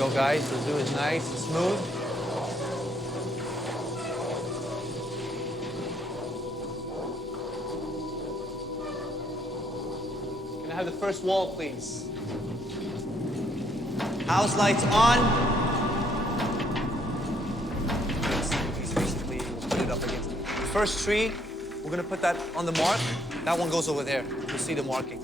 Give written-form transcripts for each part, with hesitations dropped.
go, guys. Let's do it nice and smooth. Can I have the first wall, please? House lights on. Please, basically, we'll put it up against the first tree. We're gonna put that on the mark. That one goes over there. You'll see the marking.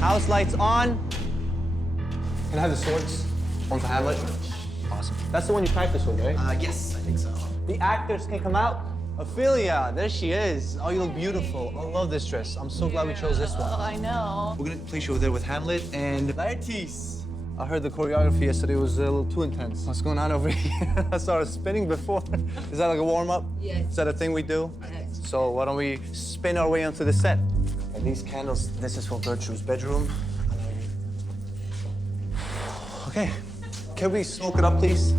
House lights on. Can I have the swords? One for Hamlet. Awesome. That's the one you practiced with, right? Yes, I think so. The actors can come out. Ophelia, there she is. Oh, you look beautiful. I love this dress. I'm so glad we chose this one. Oh, I know. We're gonna place you over there with Hamlet and Laertes. I heard the choreography yesterday was a little too intense. What's going on over here? I saw her spinning before. Is that like a warm-up? Yes. Is that a thing we do? Yes. So why don't we spin our way onto the set? And these candles, this is for Gertrude's bedroom. Okay, can we smoke it up, please?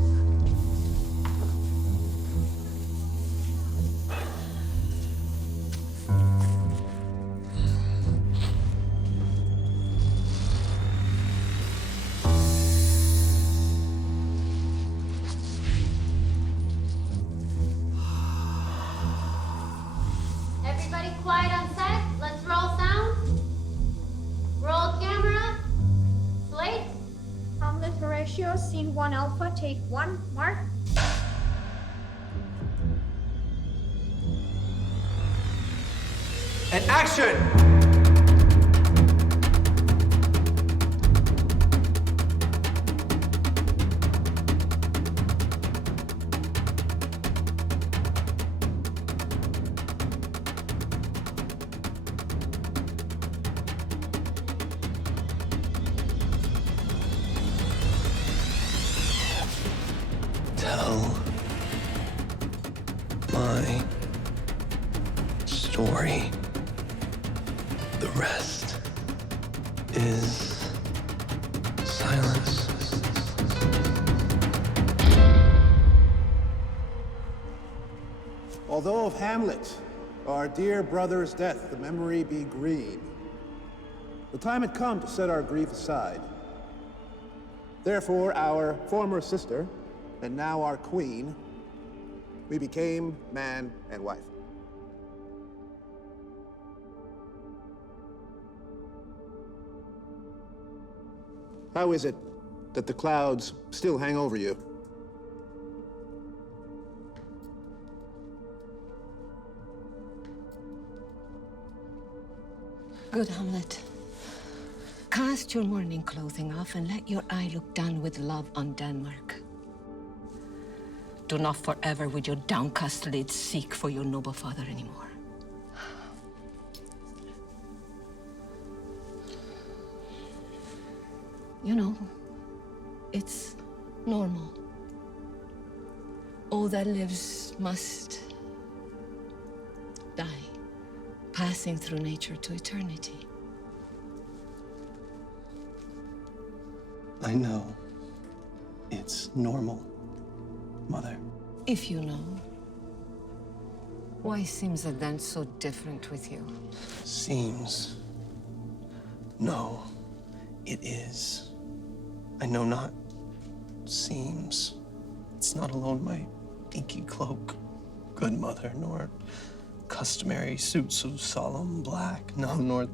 Everybody quiet on set. Let's roll sound. Roll camera. Slate. Hamlet Horatio, scene 1 alpha, take 1, mark. And action! Tell my story. The rest is silence. Although of Hamlet, our dear brother's death, the memory be green. The time had come to set our grief aside. Therefore, our former sister, and now our queen, we became man and wife. How is it that the clouds still hang over you? Good, Hamlet. Cast your mourning clothing off and let your eye look down with love on Denmark. Do not forever with your downcast lids seek for your noble father anymore. You know, it's normal. All that lives must die, passing through nature to eternity. I know it's normal, Mother. If you know, why seems it then so different with you? Seems. No, it is. I know not seems. It's not alone my inky cloak, good mother, nor customary suits of solemn black, no, nor a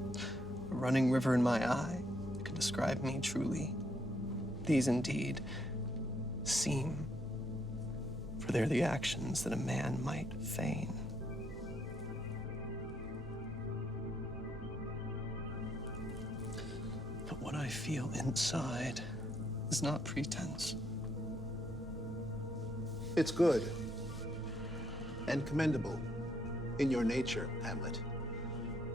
running river in my eye that could describe me truly. These indeed seem for they're the actions that a man might feign. But what I feel inside is not pretense. It's good and commendable in your nature, Hamlet,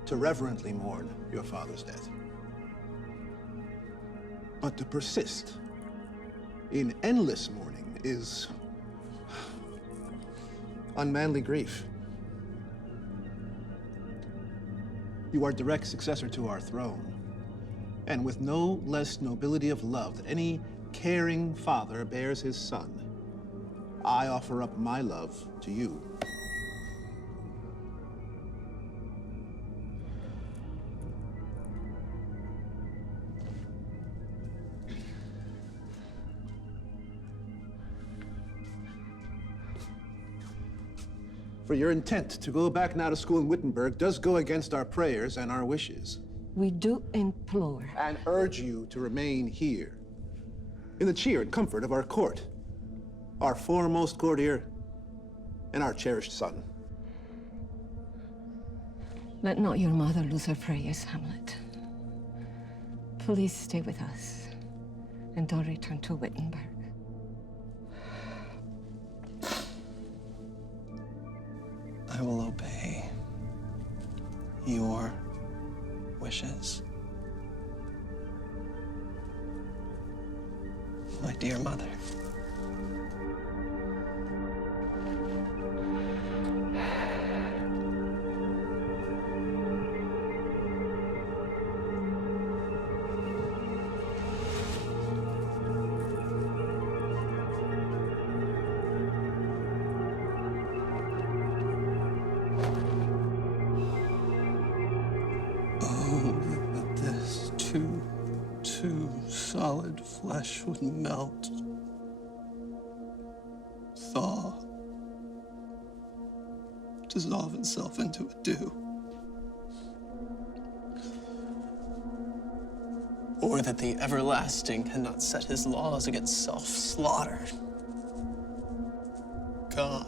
to reverently mourn your father's death. But to persist in endless mourning is unmanly grief. You are direct successor to our throne, and with no less nobility of love that any caring father bears his son, I offer up my love to you. For your intent to go back now to school in Wittenberg does go against our prayers and our wishes. We do implore. And urge you to remain here, in the cheer and comfort of our court, our foremost courtier, and our cherished son. Let not your mother lose her prayers, Hamlet. Please stay with us, and don't return to Wittenberg. I will obey your wishes. My dear mother. Solid flesh would melt, thaw, dissolve itself into a dew. Or that the everlasting cannot set his laws against self-slaughter. God.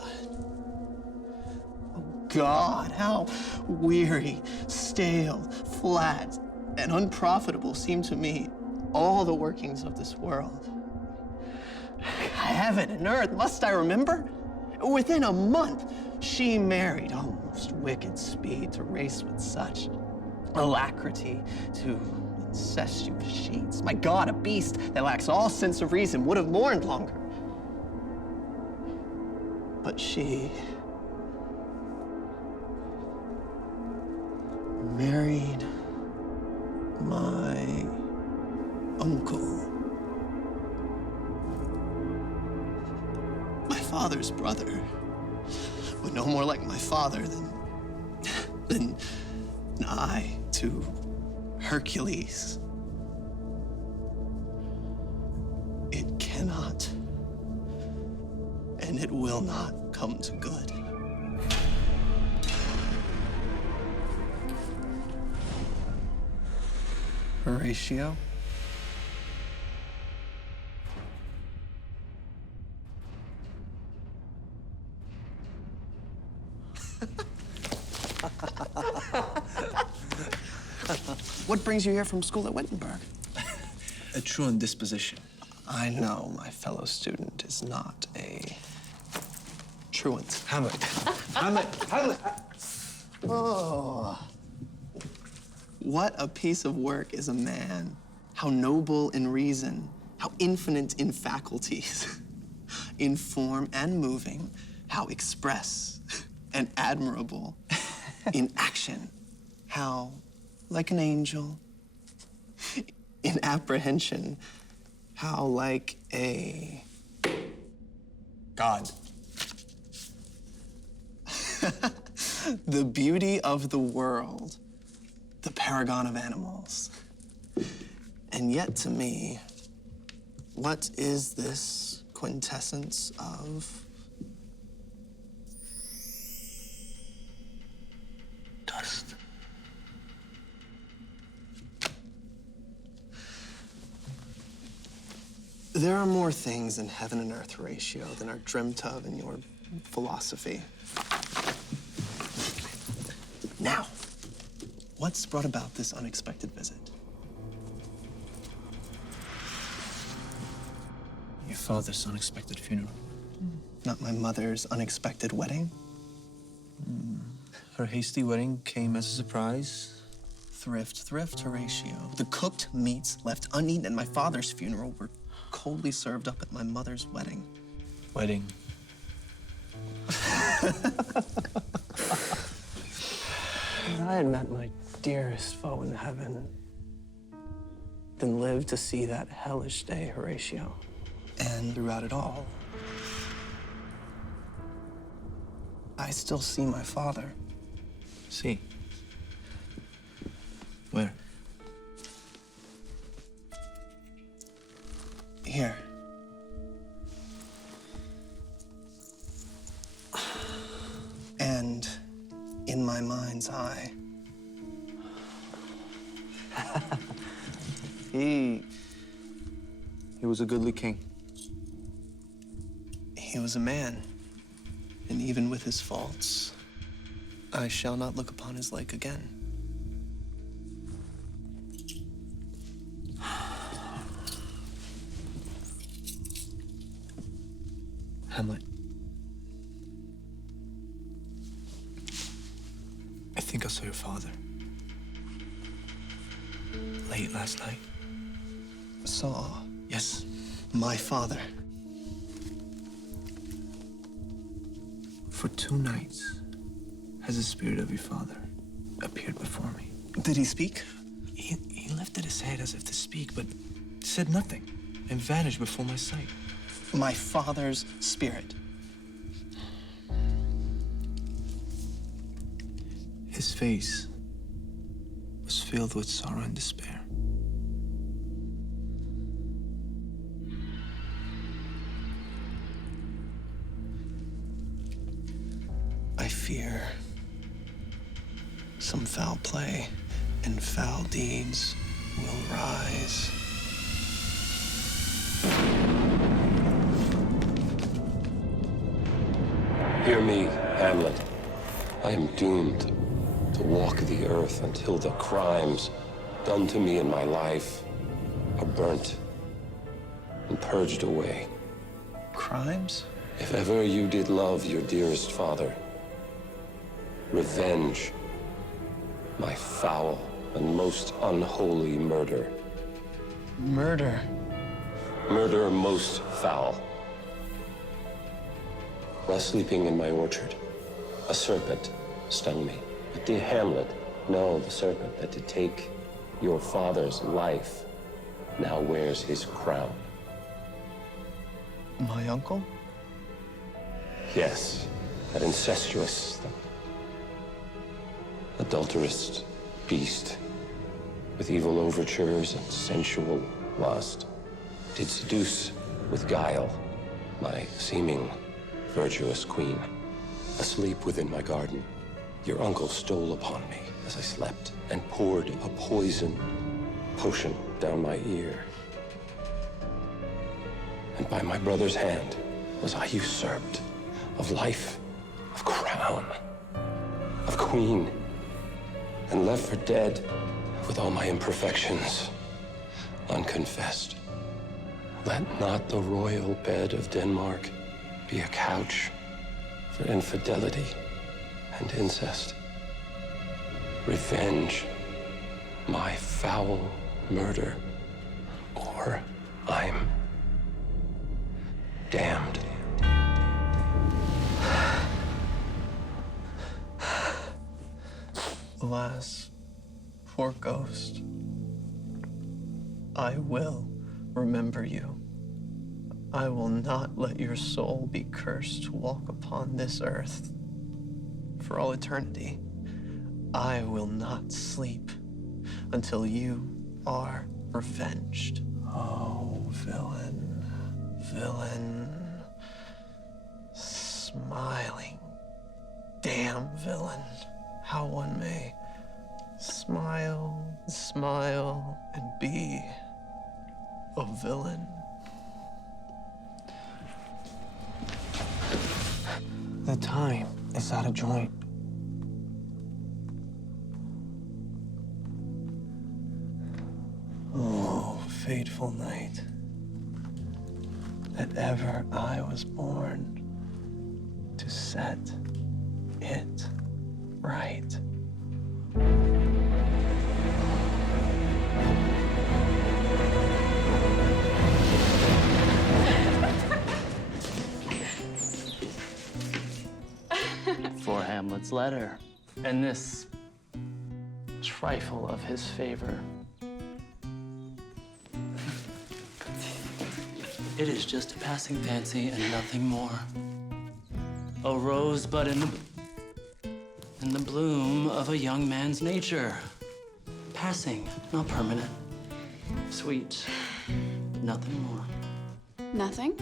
Oh God, how weary, stale, flat, and unprofitable seem to me all the workings of this world. Heaven and earth, must I remember? Within a month, she married, almost wicked speed to race with such alacrity to incestuous sheets. My God, a beast that lacks all sense of reason would have mourned longer. But she married my uncle, my father's brother, but no more like my father than I to Hercules. It cannot, and it will not come to good. Horatio? What brings you here from school at Wittenberg? A truant disposition. I know my fellow student is not a truant. Hamlet. Hamlet. Oh. What a piece of work is a man. How noble in reason, how infinite in faculties, in form and moving, how express and admirable in action, how like an angel, in apprehension, how like a god. The beauty of the world, the paragon of animals. And yet to me, what is this quintessence of dust? There are more things in heaven and earth, Horatio, than are dreamt of in your philosophy. Now, what's brought about this unexpected visit? Your father's unexpected funeral. Not my mother's unexpected wedding? Her hasty wedding came as a surprise. Thrift, Horatio. The cooked meats left uneaten at my father's funeral were coldly served up at my mother's wedding. Wedding. If I had met my dearest foe in heaven, then lived to see that hellish day, Horatio. And throughout it all, I still see my father. See. Where? Here. And in my mind's eye. He was a goodly king. He was a man, and even with his faults, I shall not look upon his like again. Hamlet. I think I saw your father. Late last night. Saw Yes. my father. For 2 nights has the spirit of your father appeared before me. Did he speak? He lifted his head as if to speak, but said nothing and vanished before my sight. My father's spirit. His face was filled with sorrow and despair. I fear some foul play and foul deeds will rise. Hear me, Hamlet. I am doomed to walk the earth until the crimes done to me in my life are burnt and purged away. Crimes? If ever you did love your dearest father, revenge my foul and most unholy murder. Murder. Murder most foul. While sleeping in my orchard, a serpent stung me. But dear Hamlet, no, the serpent that did take your father's life now wears his crown. My uncle? Yes, that incestuous, adulterous beast with evil overtures and sensual lust did seduce with guile my seeming virtuous queen. Asleep within my garden, your uncle stole upon me as I slept and poured a poison potion down my ear. And by my brother's hand was I usurped of life, of crown, of queen, and left for dead with all my imperfections unconfessed. Let not the royal bed of Denmark be a couch for infidelity and incest. Revenge my foul murder, or I'm damned. Alas, poor ghost. I will remember you. I will not let your soul be cursed to walk upon this earth for all eternity. I will not sleep until you are revenged. Oh, villain, villain, smiling, damn villain. How one may smile, smile, and be a villain. The time is out of joint. Oh, fateful night, that ever I was born to set it right. For Hamlet's letter, and this trifle of his favor. It is just a passing fancy and nothing more. A rosebud in the bloom of a young man's nature. Passing, not permanent. Sweet, but nothing more. Nothing?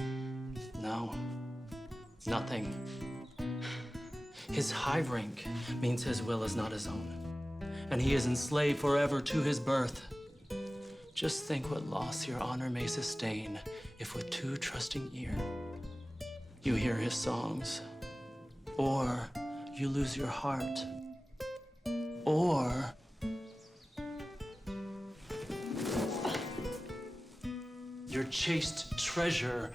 No, nothing. His high rank means his will is not his own, and he is enslaved forever to his birth. Just think what loss your honor may sustain if with too trusting ear you hear his songs, or you lose your heart, or your chaste treasure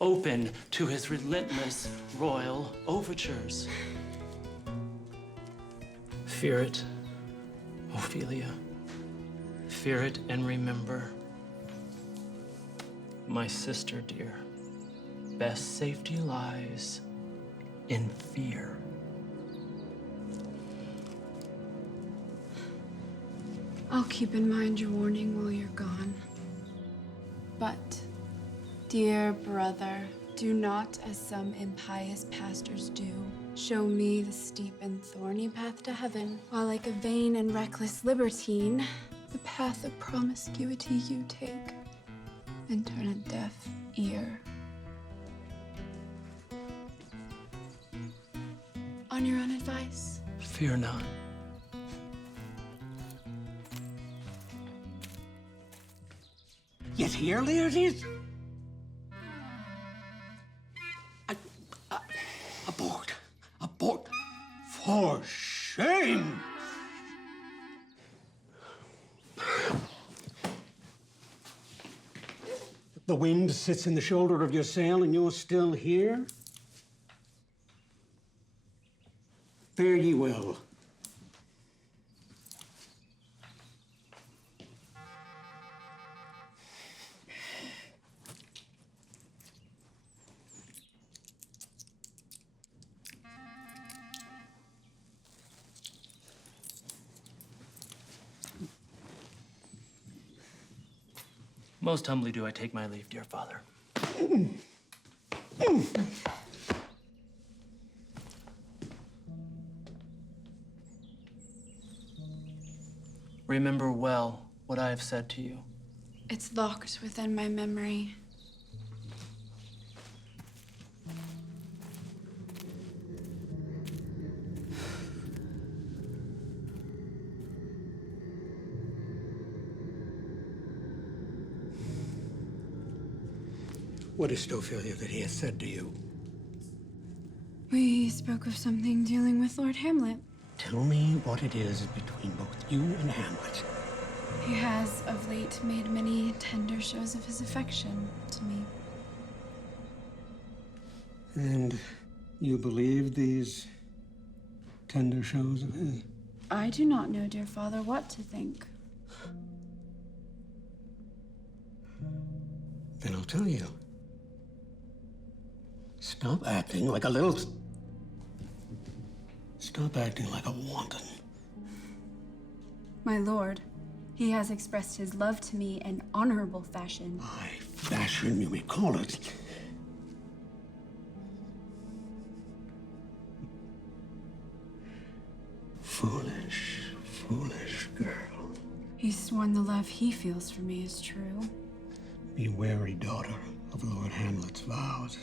open to his relentless royal overtures. Fear it, Ophelia. Fear it and remember, my sister dear, best safety lies in fear. I'll keep in mind your warning while you're gone. But, dear brother, do not, as some impious pastors do, show me the steep and thorny path to heaven, while like a vain and reckless libertine, the path of promiscuity you take, and turn a deaf ear. On your own advice. Fear not. Yet here, Laertes? Abort! Abort! For shame! The wind sits in the shoulder of your sail and you're still here? Fare ye well. Most humbly do I take my leave, dear father. Remember well what I have said to you. It's locked within my memory. What is it, Ophelia, that he has said to you? We spoke of something dealing with Lord Hamlet. Tell me what it is between both you and Hamlet. He has of late made many tender shows of his affection to me. And you believe these tender shows of his? I do not know, dear father, what to think. Then I'll tell you. Stop acting like a little... Stop acting like a wanton. My lord, he has expressed his love to me in honorable fashion. By fashion, you may call it. Foolish, foolish girl. He's sworn the love he feels for me is true. Be wary, daughter, of Lord Hamlet's vows.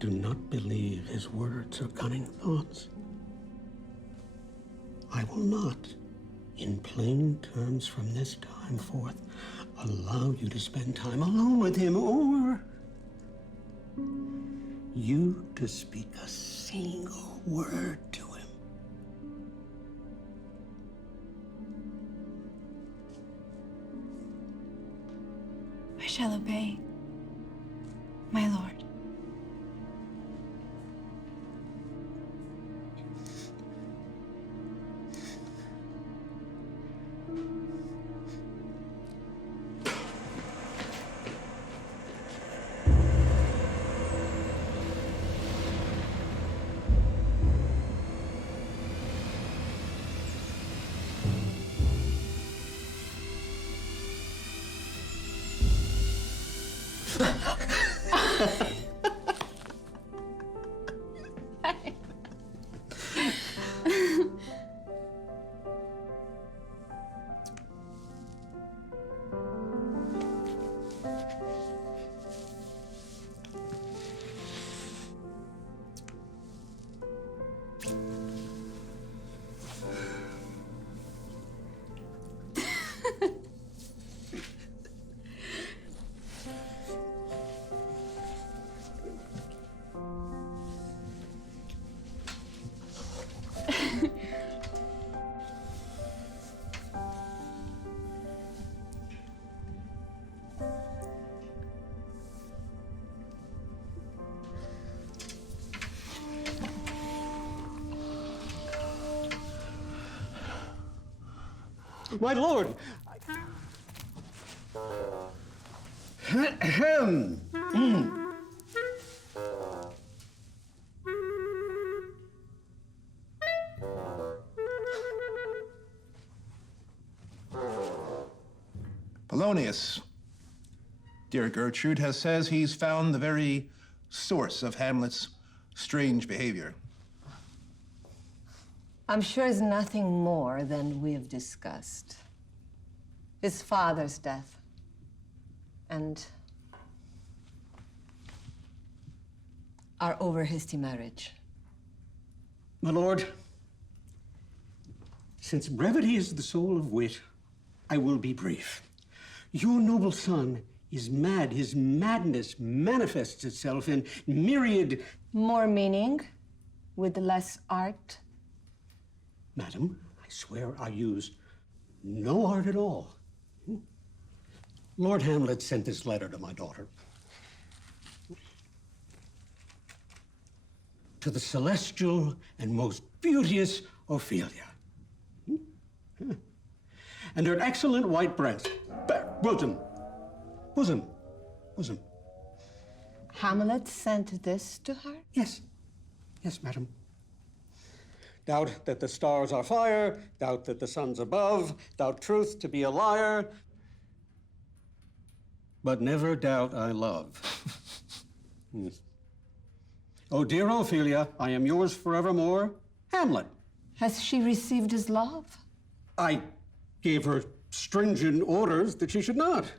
Do not believe his words or cunning thoughts. I will not, in plain terms from this time forth, allow you to spend time alone with him, or you to speak a single word to him. I shall obey, my lord. My lord! Ahem. Polonius, dear Gertrude, says he's found the very source of Hamlet's strange behavior. I'm sure it's nothing more than we've discussed. His father's death. And our over-hasty marriage. My lord, since brevity is the soul of wit, I will be brief. Your noble son is mad. His madness manifests itself in myriad... More meaning with less art. Madam, I swear I use no art at all. Lord Hamlet sent this letter to my daughter. To the celestial and most beauteous Ophelia. And her excellent white breast. Bosom. Hamlet sent this to her? Yes. Yes, madam. Doubt that the stars are fire, doubt that the sun's above, doubt truth to be a liar, but never doubt I love. Oh, dear Ophelia, I am yours forevermore, Hamlet. Has she received his love? I gave her stringent orders that she should not.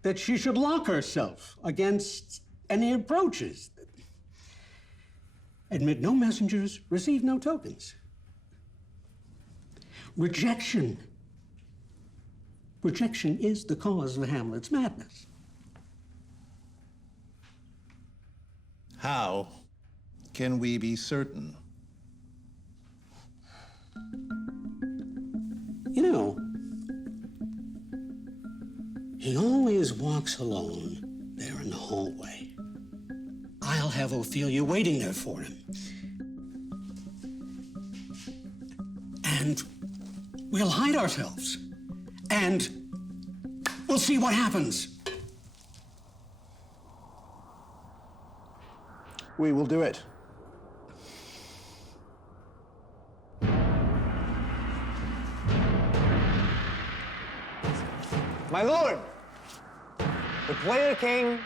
That she should lock herself against any approaches. Admit no messengers, receive no tokens. Rejection. Rejection is the cause of Hamlet's madness. How can we be certain? You know, he always walks alone there in the hallway. I'll have Ophelia waiting there for him. And we'll hide ourselves. And we'll see what happens. We will do it. My lord, the player king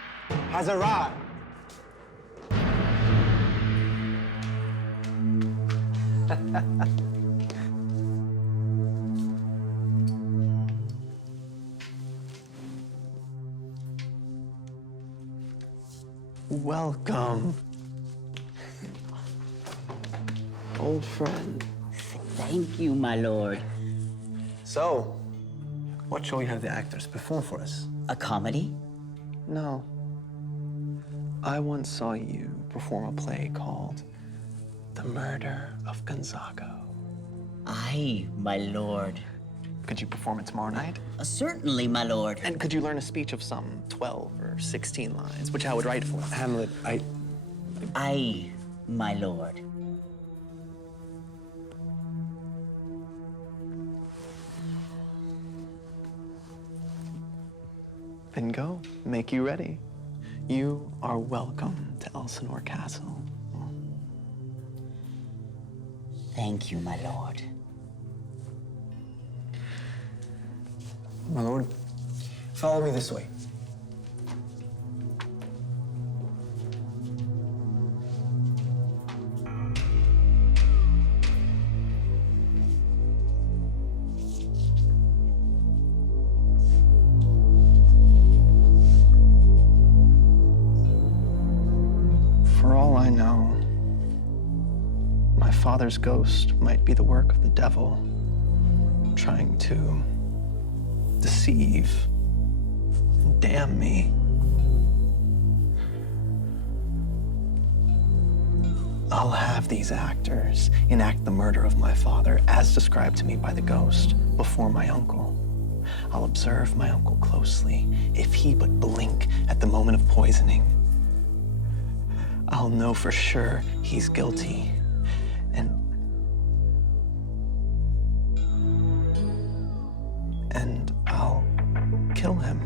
has arrived. Welcome. Old friend. Thank you, my lord. So, what shall we have the actors perform for us? A comedy? No. I once saw you perform a play called The Murder of Gonzago. Aye, my lord. Could you perform it tomorrow night? Certainly, my lord. And could you learn a speech of some 12 or 16 lines, which I would write for Hamlet? Aye, my lord. Then go, make you ready. You are welcome to Elsinore Castle. Thank you, my lord. My lord, follow me this way. For all I know, my father's ghost might be the work of the devil, trying to deceive and damn me. I'll have these actors enact the murder of my father as described to me by the ghost before my uncle. I'll observe my uncle closely. If he but blink at the moment of poisoning, I'll know for sure he's guilty. And I'll kill him.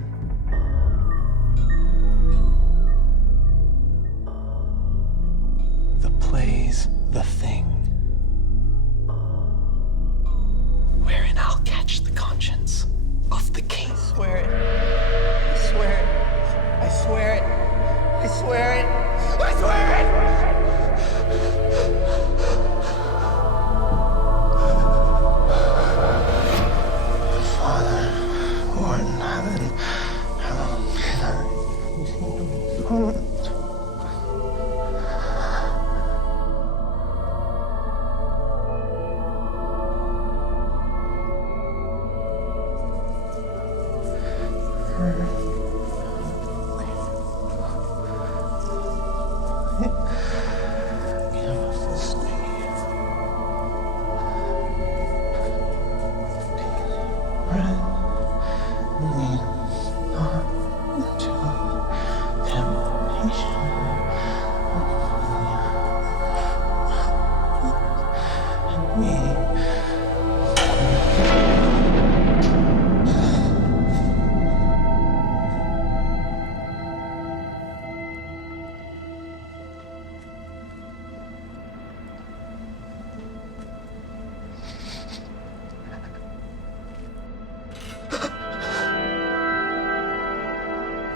The play's the thing, wherein I'll catch the conscience of the king. I swear it. I swear it. I swear it. I swear it. I swear it!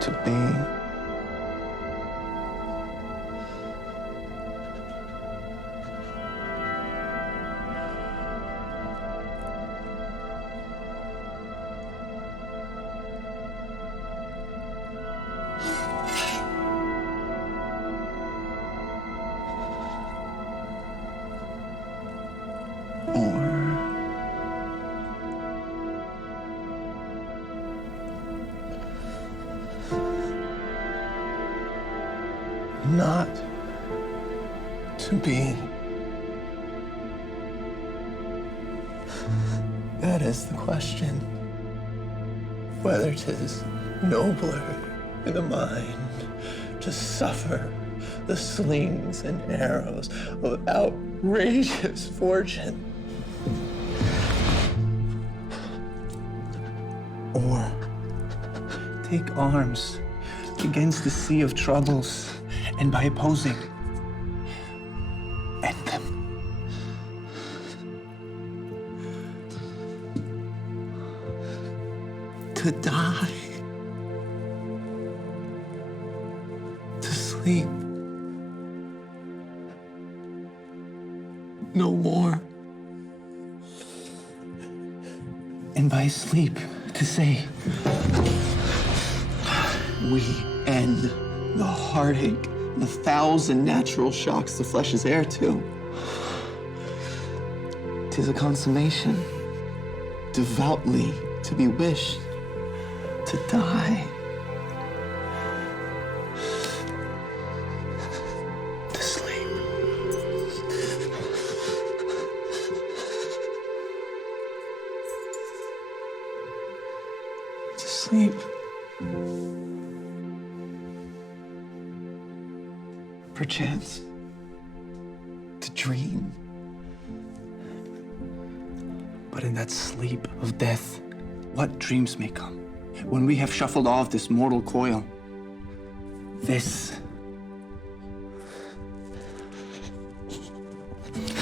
To be not to be. That is the question. Whether 'tis nobler in the mind to suffer the slings and arrows of outrageous fortune, or take arms against the sea of troubles, and by opposing, end them. To die, to sleep, no more. And by sleep, to say, we end the heartache, the 1,000 natural shocks the flesh is heir to. 'Tis a consummation, devoutly to be wished, to die. sleep. Perchance to dream. But in that sleep of death, what dreams may come? When we have shuffled off this mortal coil, this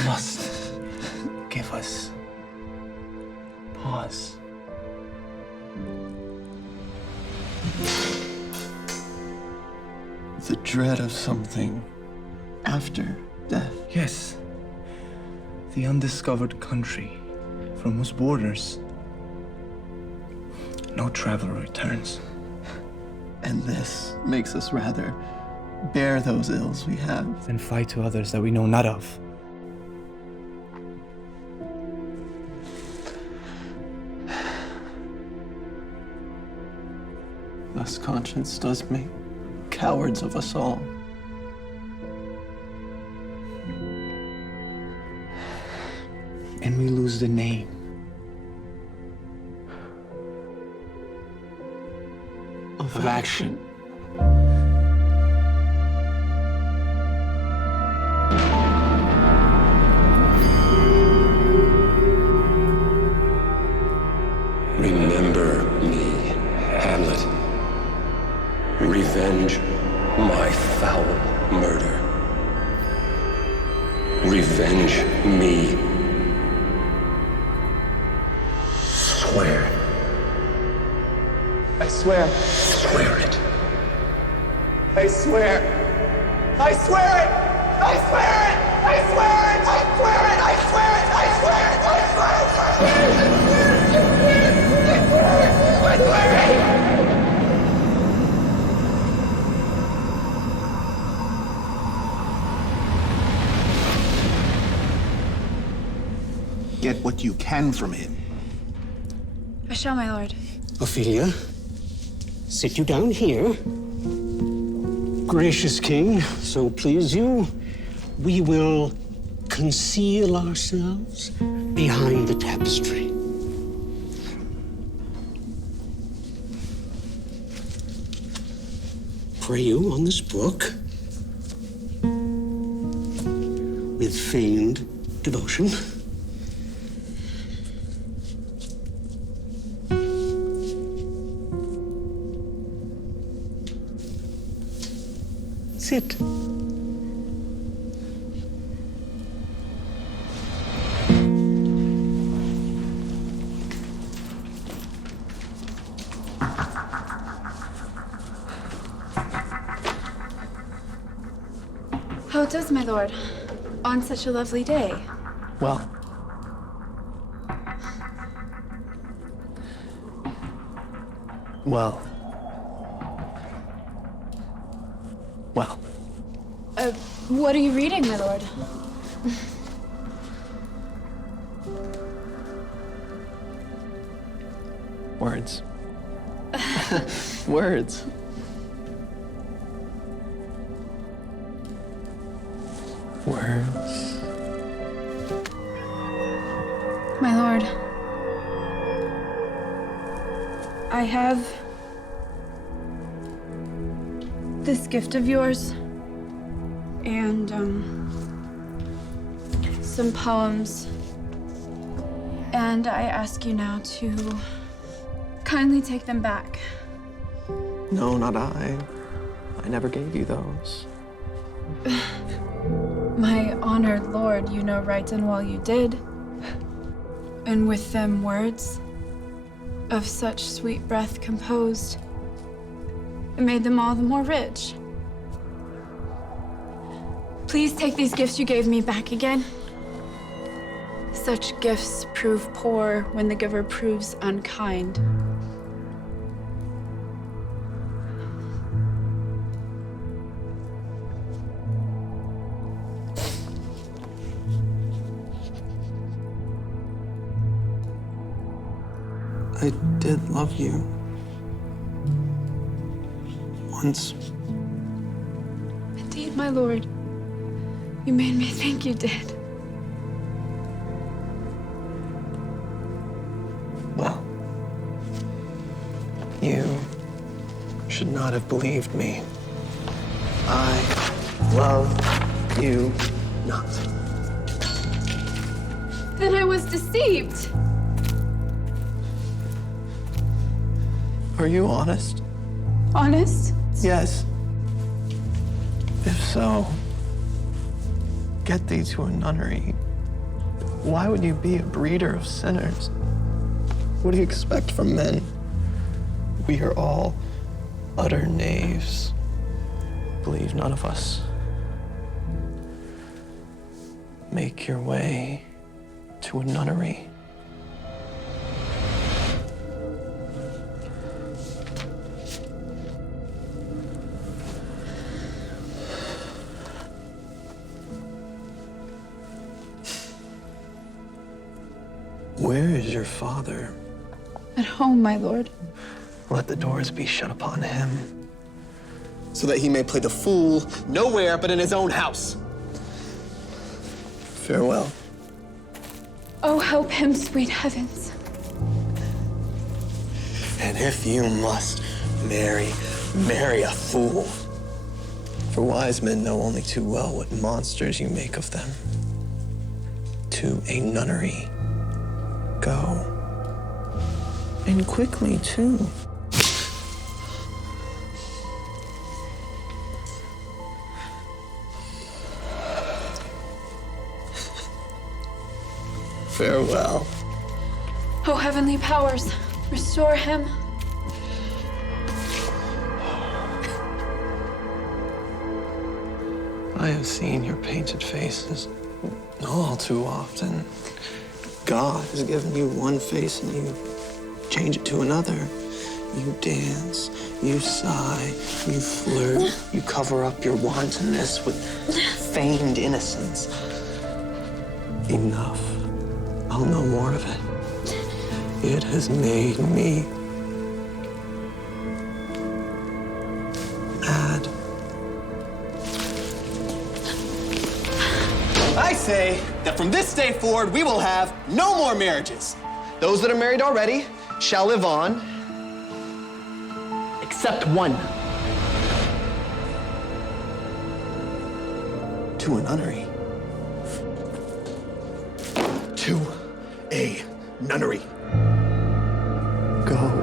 must give us pause. The dread of something after death. Yes, the undiscovered country from whose borders no traveler returns. And this makes us rather bear those ills we have Then fight to others that we know not of. Thus conscience does make cowards of us all. And we lose the name. Of action. Remember me, Hamlet. Revenge my foul murder. Revenge me. Swear. I swear. Swear it. I swear. I swear it. I swear it. I swear it. I swear it. I swear it. I swear it. I swear it. I swear it. I swear it. Get what you can from him. I shall, my lord. Ophelia, sit you down here. Gracious king, so please you, we will conceal ourselves behind the tapestry. Pray you on this book with feigned devotion. Sit. How does my lord on such a lovely day? Well. Well. Well. What are you reading, my lord? Words. Words. Words. My lord, I have this gift of yours and some poems, and I ask you now to kindly take them back. No, not I. I never gave you those. My honored lord, you know right and well you did. And with them words of such sweet breath composed, it made them all the more rich. Please take these gifts you gave me back again. Such gifts prove poor when the giver proves unkind. I did love you. Once. Indeed, my lord. You made me think you did. Well. You should not have believed me. I love you not. Then I was deceived. Are you honest? Honest? Yes. If so, get thee to a nunnery. Why would you be a breeder of sinners? What do you expect from men? We are all utter knaves. Believe none of us. Make your way to a nunnery. Where is your father? At home, my lord. Let the doors be shut upon him, so that he may play the fool nowhere but in his own house. Farewell. Oh, help him, sweet heavens. And if you must marry a fool. For wise men know only too well what monsters you make of them. To a nunnery. Go. And quickly, too. Farewell. Oh, heavenly powers, restore him. I have seen your painted faces all too often. God has given you one face and you change it to another. You dance, you sigh, you flirt, you cover up your wantonness with feigned innocence. Enough. I'll no more of it. It has made me mad. I say that from this day forward, we will have no more marriages. Those that are married already shall live on, except one. To a nunnery. To a nunnery. Go.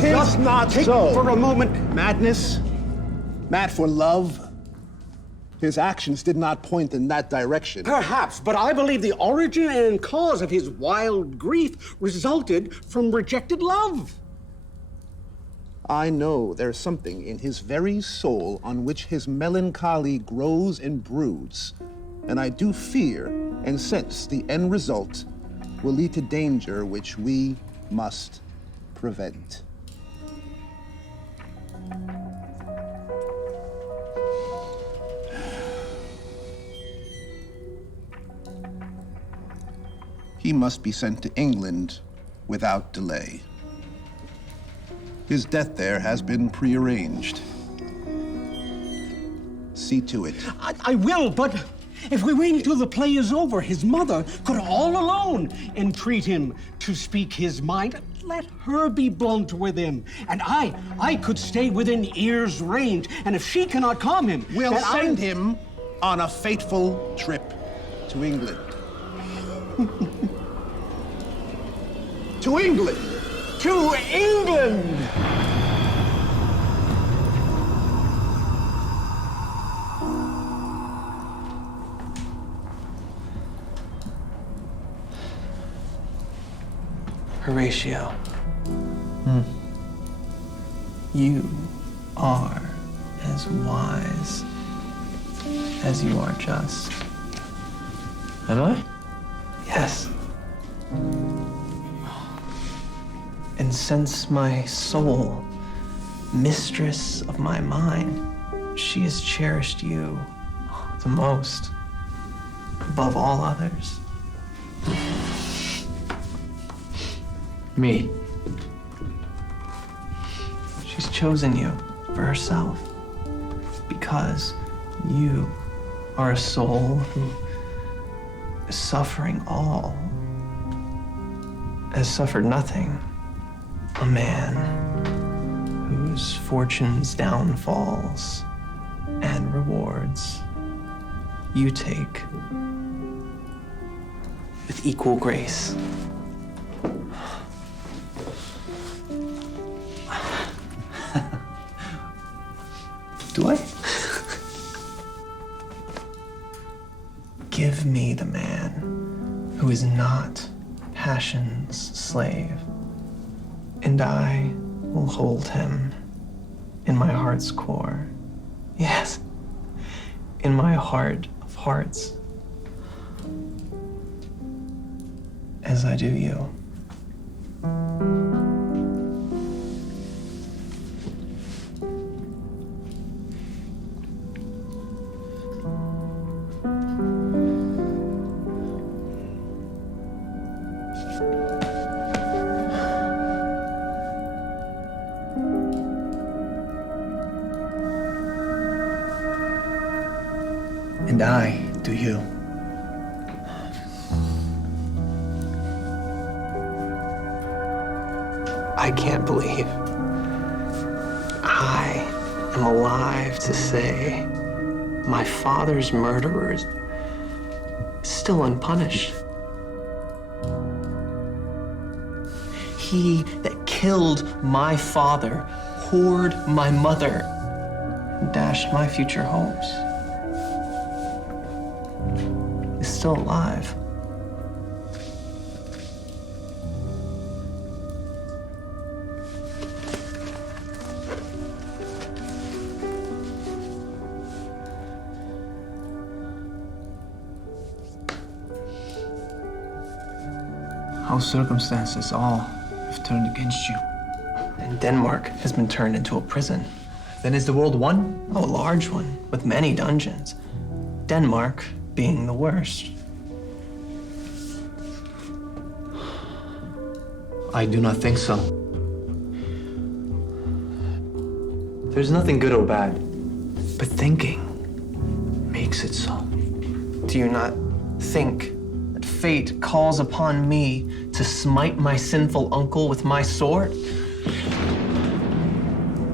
Just not Take so. for a moment. Madness, mad for love. His actions did not point in that direction. Perhaps, but I believe the origin and cause of his wild grief resulted from rejected love. I know there's something in his very soul on which his melancholy grows and broods, and I do fear and sense the end result will lead to danger which we must prevent. He must be sent to England without delay. His death there has been prearranged. See to it. I will, but If we wait until the play is over, his mother could all alone entreat him to speak his mind. Let her be blunt with him. And I could stay within ear's range. And if she cannot calm him, We'll then send him on a fateful trip to England. To England! To England! Horatio. You are as wise as you are just. Am I? Yes. And since my soul, mistress of my mind, she has cherished you the most, above all others. Me. She's chosen you for herself because you are a soul who is suffering all, has suffered nothing. A man whose fortune's downfalls and rewards you take with equal grace. Do I? Give me the man who is not passion's slave, and I will hold him in my heart's core. Yes, in my heart of hearts, as I do you. And I do you. I can't believe I am alive to say my father's murderer is still unpunished. He that killed my father, whored my mother, and dashed my future hopes is still alive. How circumstances all have turned against you. And Denmark has been turned into a prison. Then is the world one? Oh, a large one, with many dungeons. Denmark being the worst. I do not think so. There's nothing good or bad, but thinking makes it so. Do you not think that fate calls upon me to smite my sinful uncle with my sword?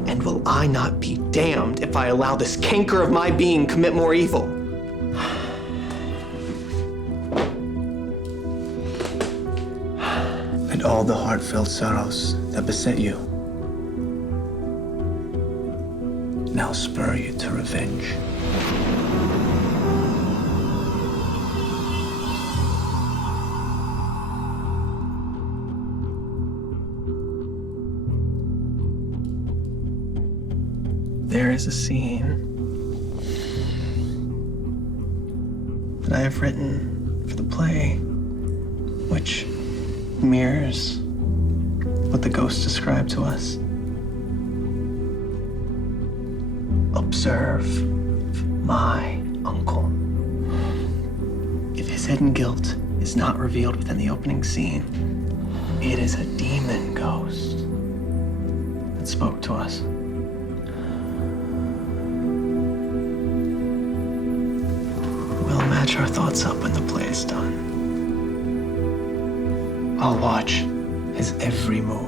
And will I not be damned if I allow this canker of my being commit more evil? And all the heartfelt sorrows that beset you now spur you to revenge. There is a scene that I have written for the play, which mirrors what the ghost described to us. Observe my uncle. If his hidden guilt is not revealed within the opening scene, it is a demon ghost that spoke to us. We'll imagine match our thoughts up when the play is done. I'll watch his every move.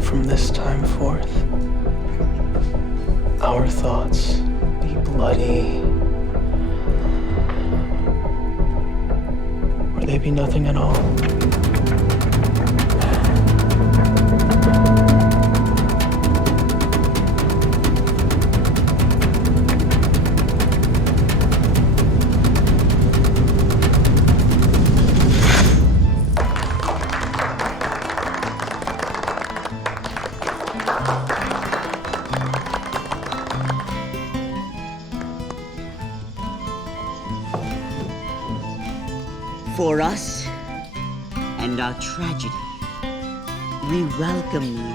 From this time forth, our thoughts be bloody, or they be nothing at all. For us and our tragedy, we welcome you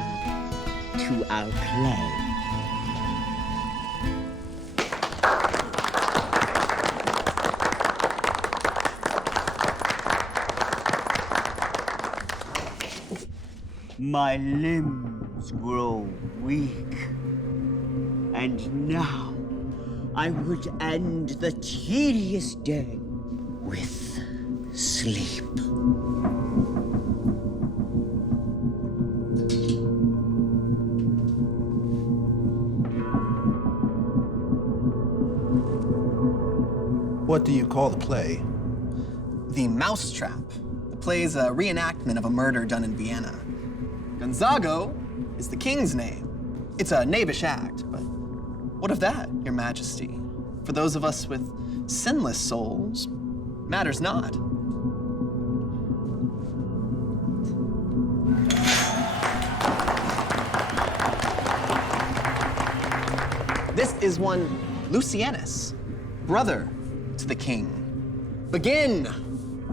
to our play. My limbs grow weak, and now I would end the tedious day with sleep. What do you call the play? The Mousetrap. The play is a reenactment of a murder done in Vienna. Gonzago is the king's name. It's a knavish act, but what of that, Your Majesty? For those of us with sinless souls, matters not. This is one Lucianus, brother to the king. Begin,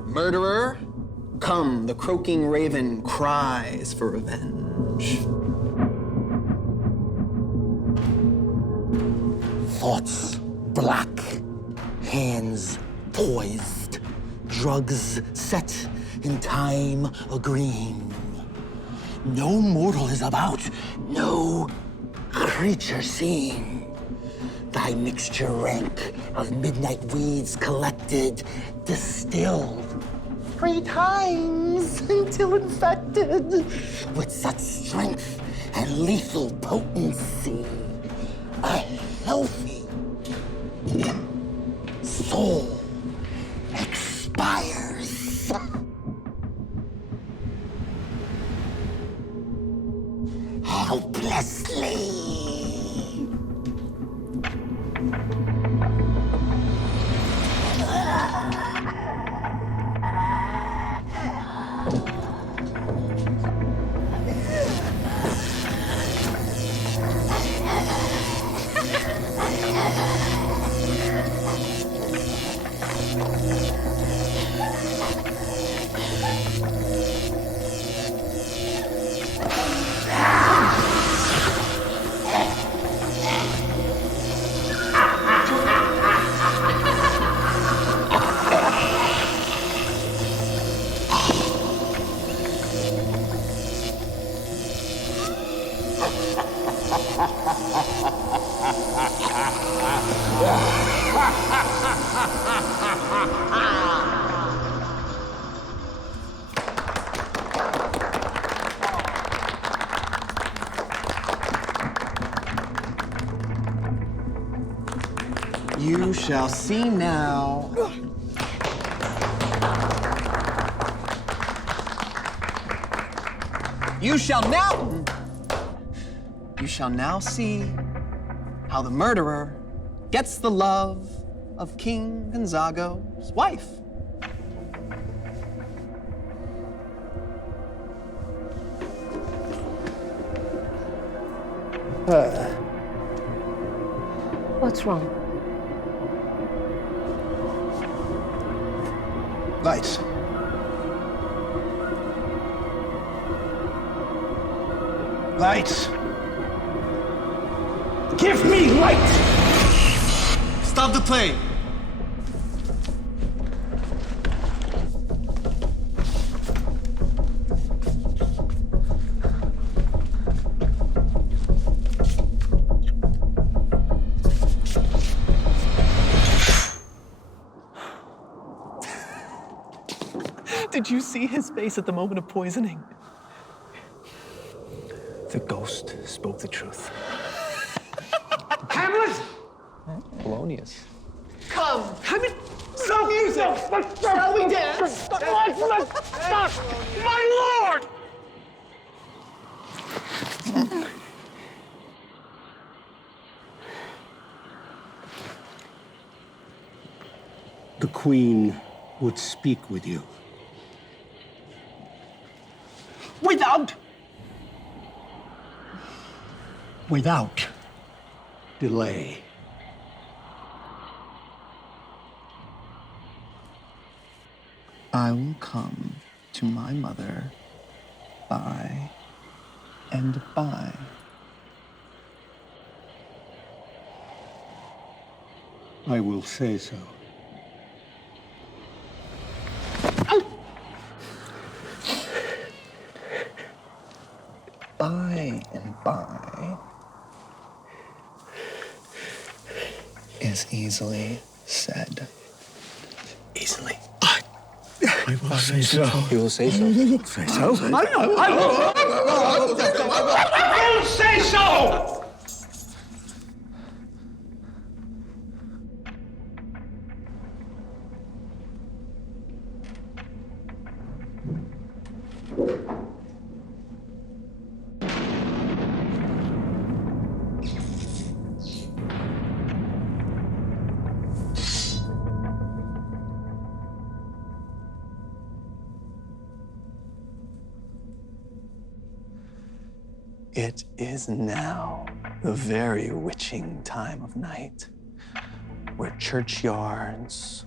murderer. Come, the croaking raven cries for revenge. Thoughts black, hands poised, drugs set in time agreeing. No mortal is about, no creature seen. Thy mixture rank of midnight weeds collected, distilled 3 times until infected with such strength and lethal potency. A healthy soul expires. Helplessly. You shall see now. You shall now see how the murderer gets the love of King Gonzago's wife. What's wrong? Lights. Lights. Give me light! Stop the play! Did you see his face at the moment of poisoning? The ghost spoke the truth. Hamlet! Polonius. Come! Hamlet! Stop music! Shall we dance? Stop! My lord! The Queen would speak with you. Without delay. I will come to my mother by and by. I will say so. By and by is easily said. Easily. I will say so. You will say so. Say so? I will say so! It is now the very witching time of night, where churchyards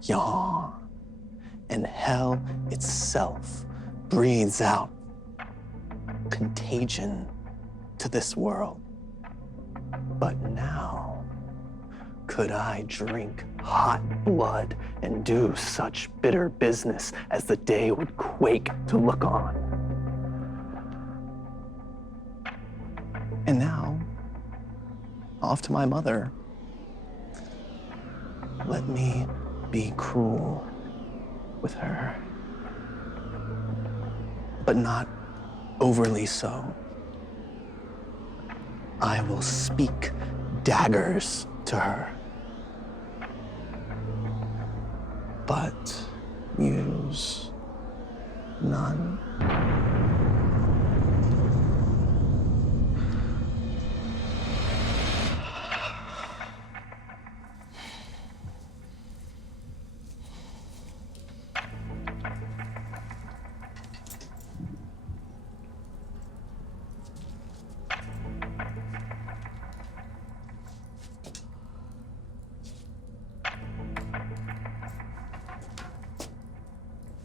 yawn and hell itself breathes out contagion to this world. But now, could I drink hot blood and do such bitter business as the day would quake to look on? And now, off to my mother. Let me be cruel with her, but not overly so. I will speak daggers to her, but use none.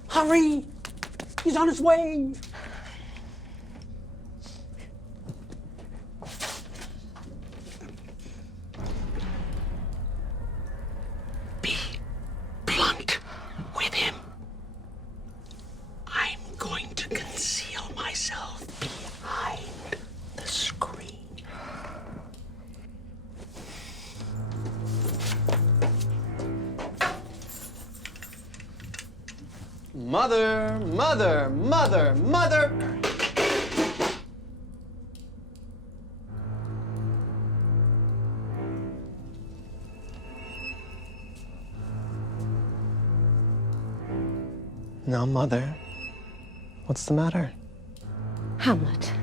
Hurry! He's on his way! Be blunt with him. I'm going to conceal myself behind the screen. Mother, mother, mother, mother! Now, Mother, what's the matter? Hamlet,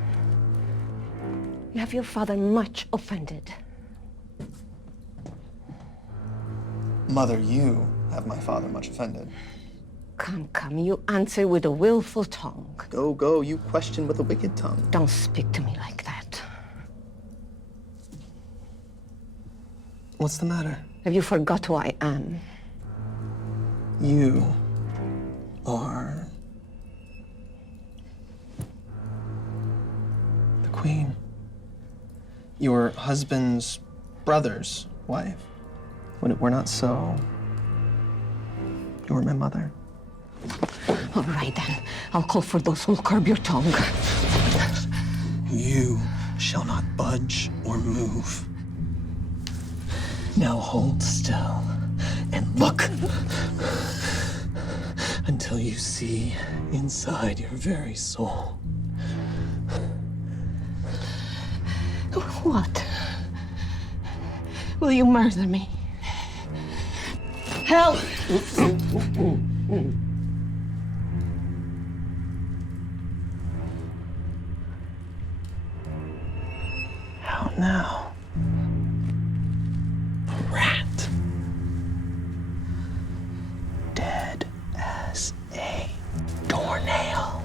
you have your father much offended. Mother, you have my father much offended. Come, you answer with a willful tongue. Go, you question with a wicked tongue. Don't speak to me like that. What's the matter? Have you forgot who I am? You are the queen. Your husband's brother's wife. When it were not so, you were my mother. All right, then. I'll call for those who'll curb your tongue. You shall not budge or move. Now hold still and look until you see inside your very soul. What? Will you murder me? Help! How now? A rat. Dead as a doornail.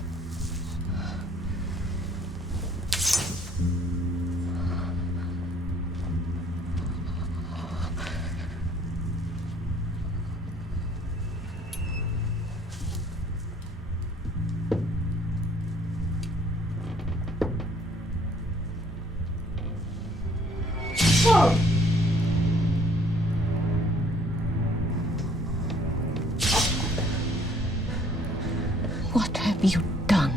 What have you done?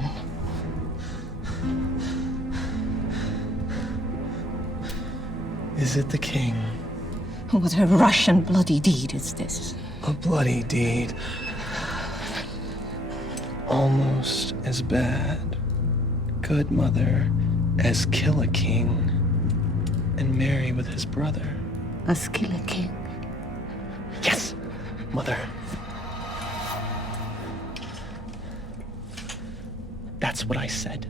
Is it the king? What a Russian bloody deed is this? A bloody deed. Almost as bad, good mother, as kill a king and marry with his brother. As kill a king? Yes, mother. That's what I said.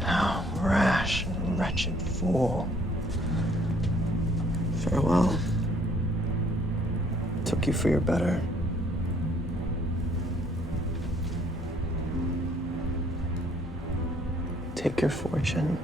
How rash and wretched fool. Farewell. Took you for your better. Take your fortune.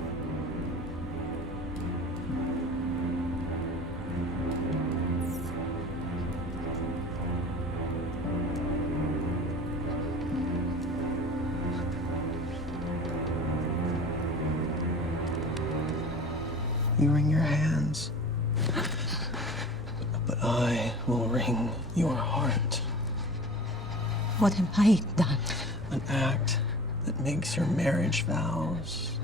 You wring your hands, but I will wring your heart. What have I done? An act that makes your marriage vows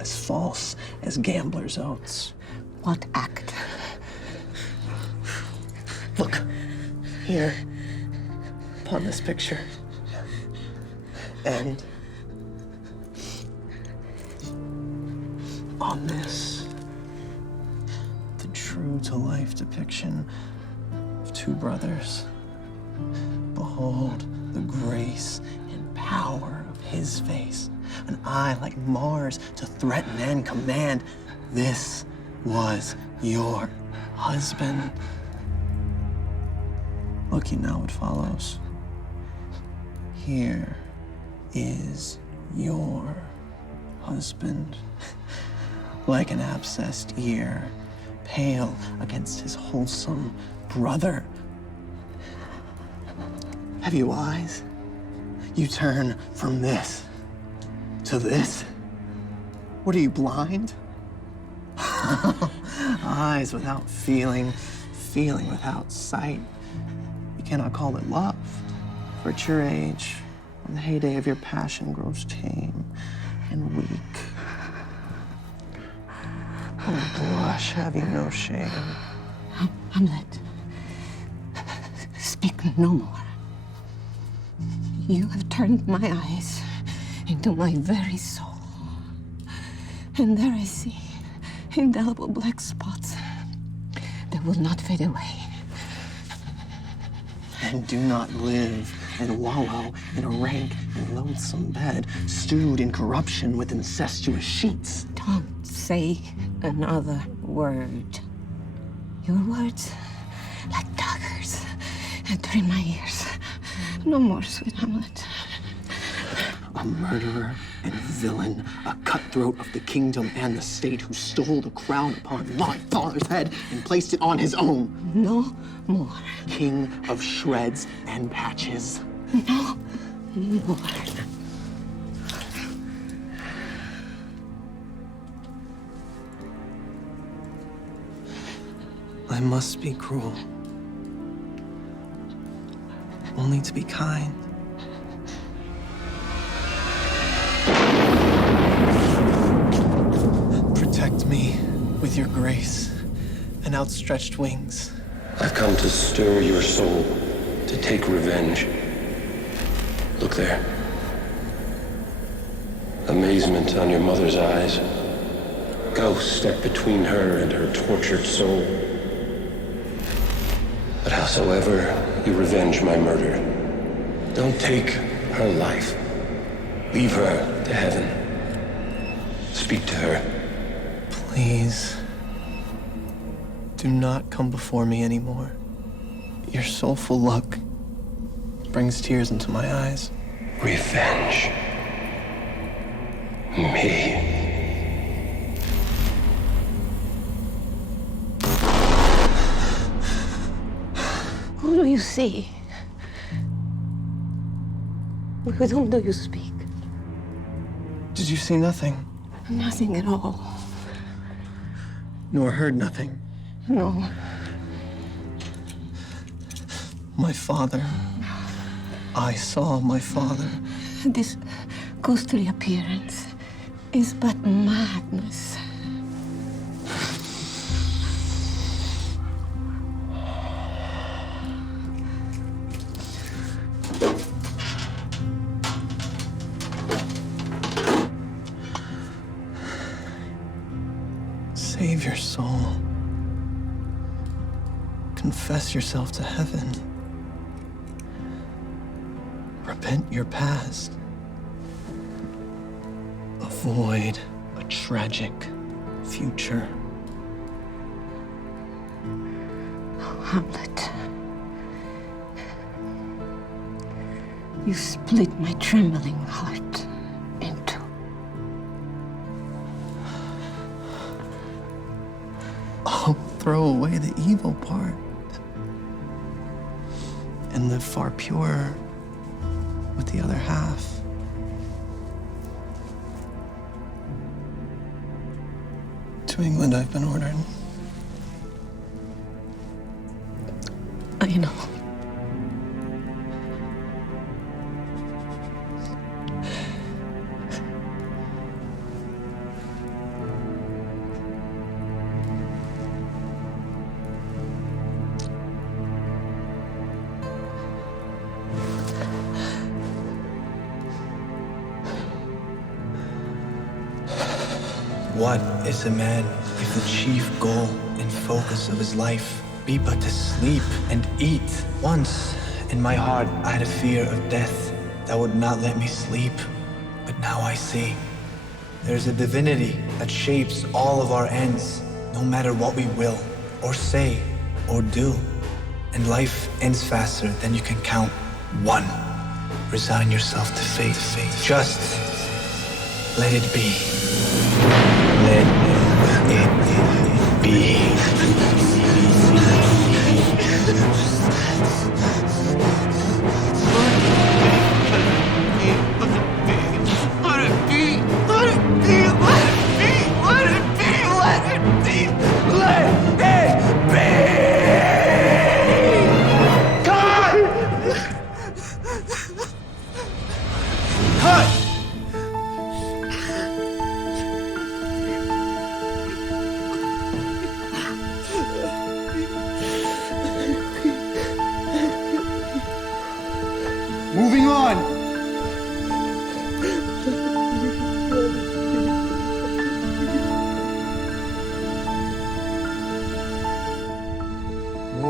as false as gambler's oaths. What act? Look, here, upon this picture, and on this. True-to-life depiction of two brothers. Behold the grace and power of his face, an eye like Mars to threaten and command. This was your husband. Look you now what follows. Here is your husband, like an abscessed ear, pale against his wholesome brother. Have you eyes? You turn from this to this? What are you, blind? Eyes without feeling, feeling without sight. You cannot call it love, for at your age, when the heyday of your passion grows tame and weak. Oh, blush, have you no shame? Hamlet, speak no more. You have turned my eyes into my very soul. And there I see indelible black spots will not fade away. And do not live and wallow in a rank and loathsome bed, stewed in corruption with incestuous sheets. Don't say another word. Your words, like daggers, enter in my ears. No more, sweet Hamlet. A murderer and villain, a cutthroat of the kingdom and the state who stole the crown upon my father's head and placed it on his own. No more. King of shreds and patches. No more. I must be cruel, only to be kind. Protect me with your grace and outstretched wings. I've come to stir your soul, to take revenge. Look there. Amazement on your mother's eyes. Ghosts step between her and her tortured soul. But howsoever you revenge my murder, don't take her life. Leave her to heaven. Speak to her. Please, do not come before me anymore. Your soulful look brings tears into my eyes. Revenge me. Who do you see? With whom do you speak? Did you see nothing? Nothing at all. Nor heard nothing? No. My father. I saw my father. This ghostly appearance is but madness. Save your soul. Confess yourself to heaven. Repent your past. Avoid a tragic future. Oh, Hamlet. You split my trembling heart in two. I'll throw away the evil part and live far purer with the other half. To England I've been ordered. I know. What is a man if the chief goal and focus of his life be but to sleep and eat? Once, in my heart, I had a fear of death that would not let me sleep. But now I see. There's a divinity that shapes all of our ends, no matter what we will, or say, or do. And life ends faster than you can count one. Resign yourself to fate. Just let it be. Let it be.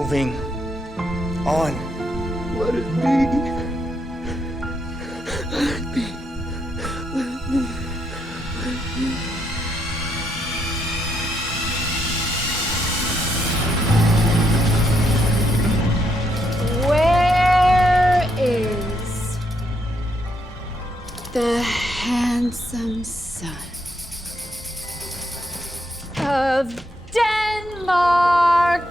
moving on. Let it be. Let it be. Let it be. Let it be. Where is the handsome son of Denmark?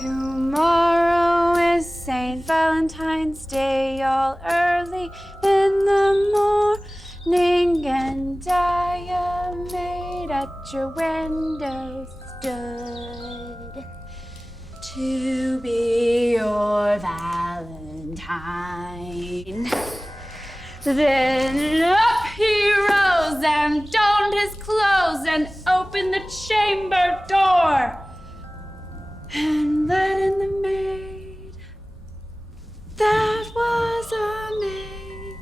Tomorrow is St. Valentine's Day, all early in the morning, and I, a maid at your window stood to be your Valentine. Then up he rose and donned his clothes and opened the chamber door and let in the maid that was a maid,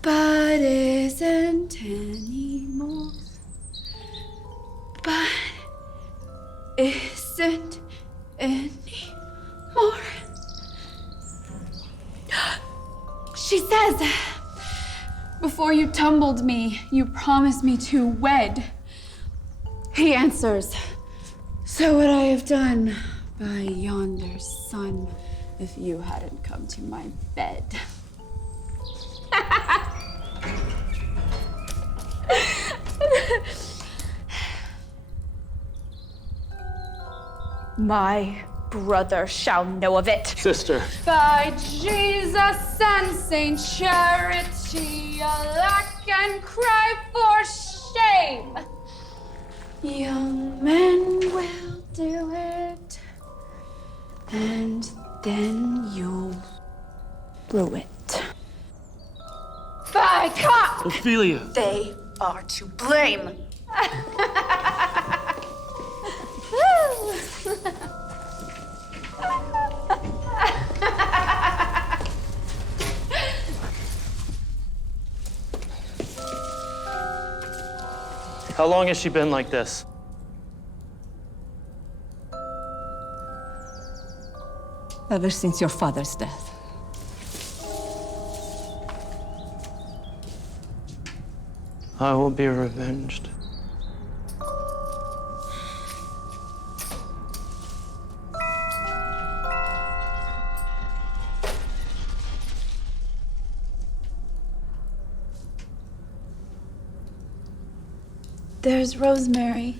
but isn't anymore, but isn't anymore. She says, before you tumbled me, you promised me to wed. He answers, so would I have done by yonder sun if you hadn't come to my bed. My brother shall know of it. Sister. By Jesus and Saint Charity, alack and cry for shame. Young men will do it, and then you'll rue it. By God! Ophelia! They are to blame. How long has she been like this? Ever since your father's death. I will be revenged. There's rosemary.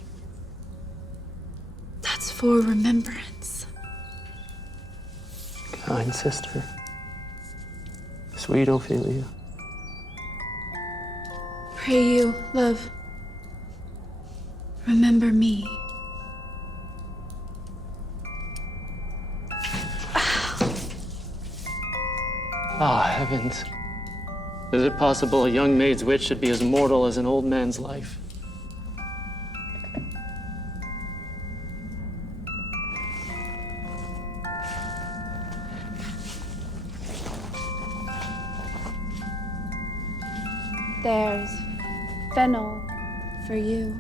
That's for remembrance. Kind sister. Sweet Ophelia. Pray you, love, remember me. Ah, heavens. Is it possible a young maid's wit should be as mortal as an old man's life? There's fennel for you.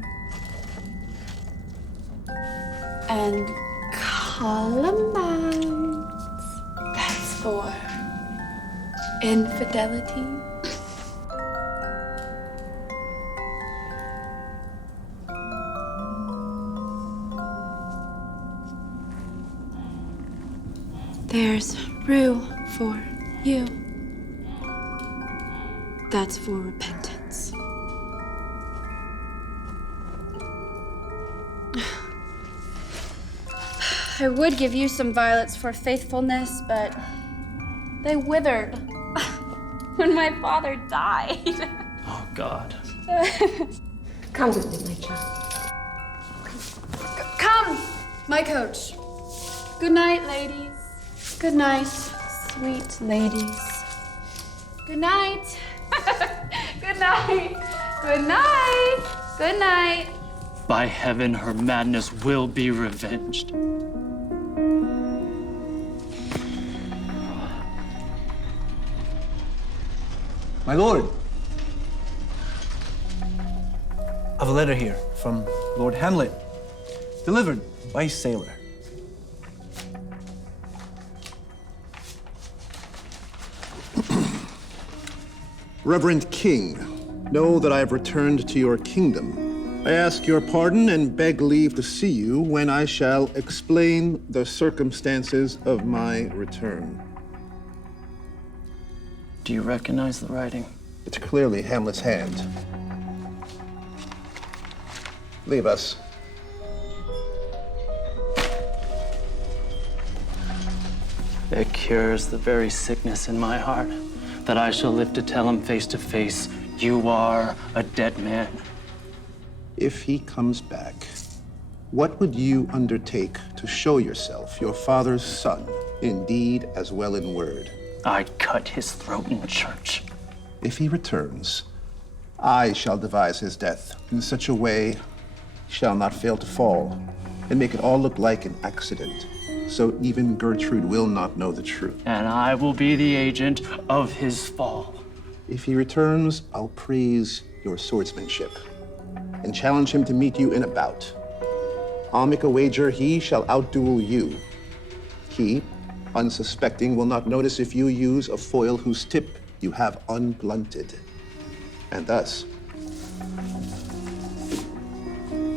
And columbines. That's for infidelity. There's rue for you. That's for repentance. I would give you some violets for faithfulness, but they withered when my father died. Oh, God. Come with me, my child. Come, my coach. Good night, ladies. Good night, sweet ladies. Good night. Good night. Good night. Good night. By heaven, her madness will be revenged. My lord. I have a letter here from Lord Hamlet, delivered by a sailor. Reverend King, know that I have returned to your kingdom. I ask your pardon and beg leave to see you when I shall explain the circumstances of my return. Do you recognize the writing? It's clearly Hamlet's hand. Leave us. It cures the very sickness in my heart that I shall live to tell him face to face, you are a dead man. If he comes back, what would you undertake to show yourself your father's son, in deed as well in word? I'd cut his throat in church. If he returns, I shall devise his death in such a way he shall not fail to fall, and make it all look like an accident, so even Gertrude will not know the truth. And I will be the agent of his fall. If he returns, I'll praise your swordsmanship and challenge him to meet you in a bout. I'll make a wager he shall outduel you. He, unsuspecting, will not notice if you use a foil whose tip you have unblunted. And thus,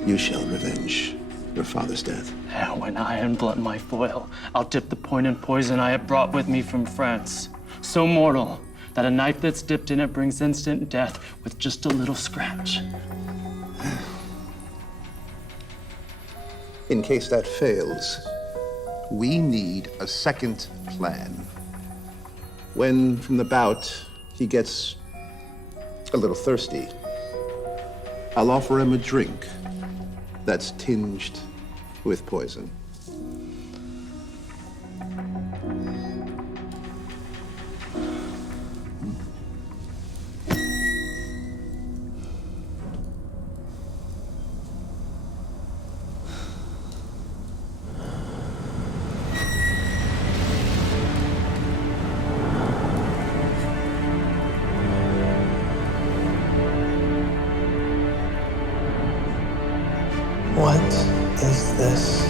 you shall revenge your father's death. And when I unblunt my foil, I'll dip the point in poison I have brought with me from France. So mortal that a knife that's dipped in it brings instant death with just a little scratch. In case that fails, we need a second plan. When, from the bout, he gets a little thirsty, I'll offer him a drink that's tinged with poison. What is this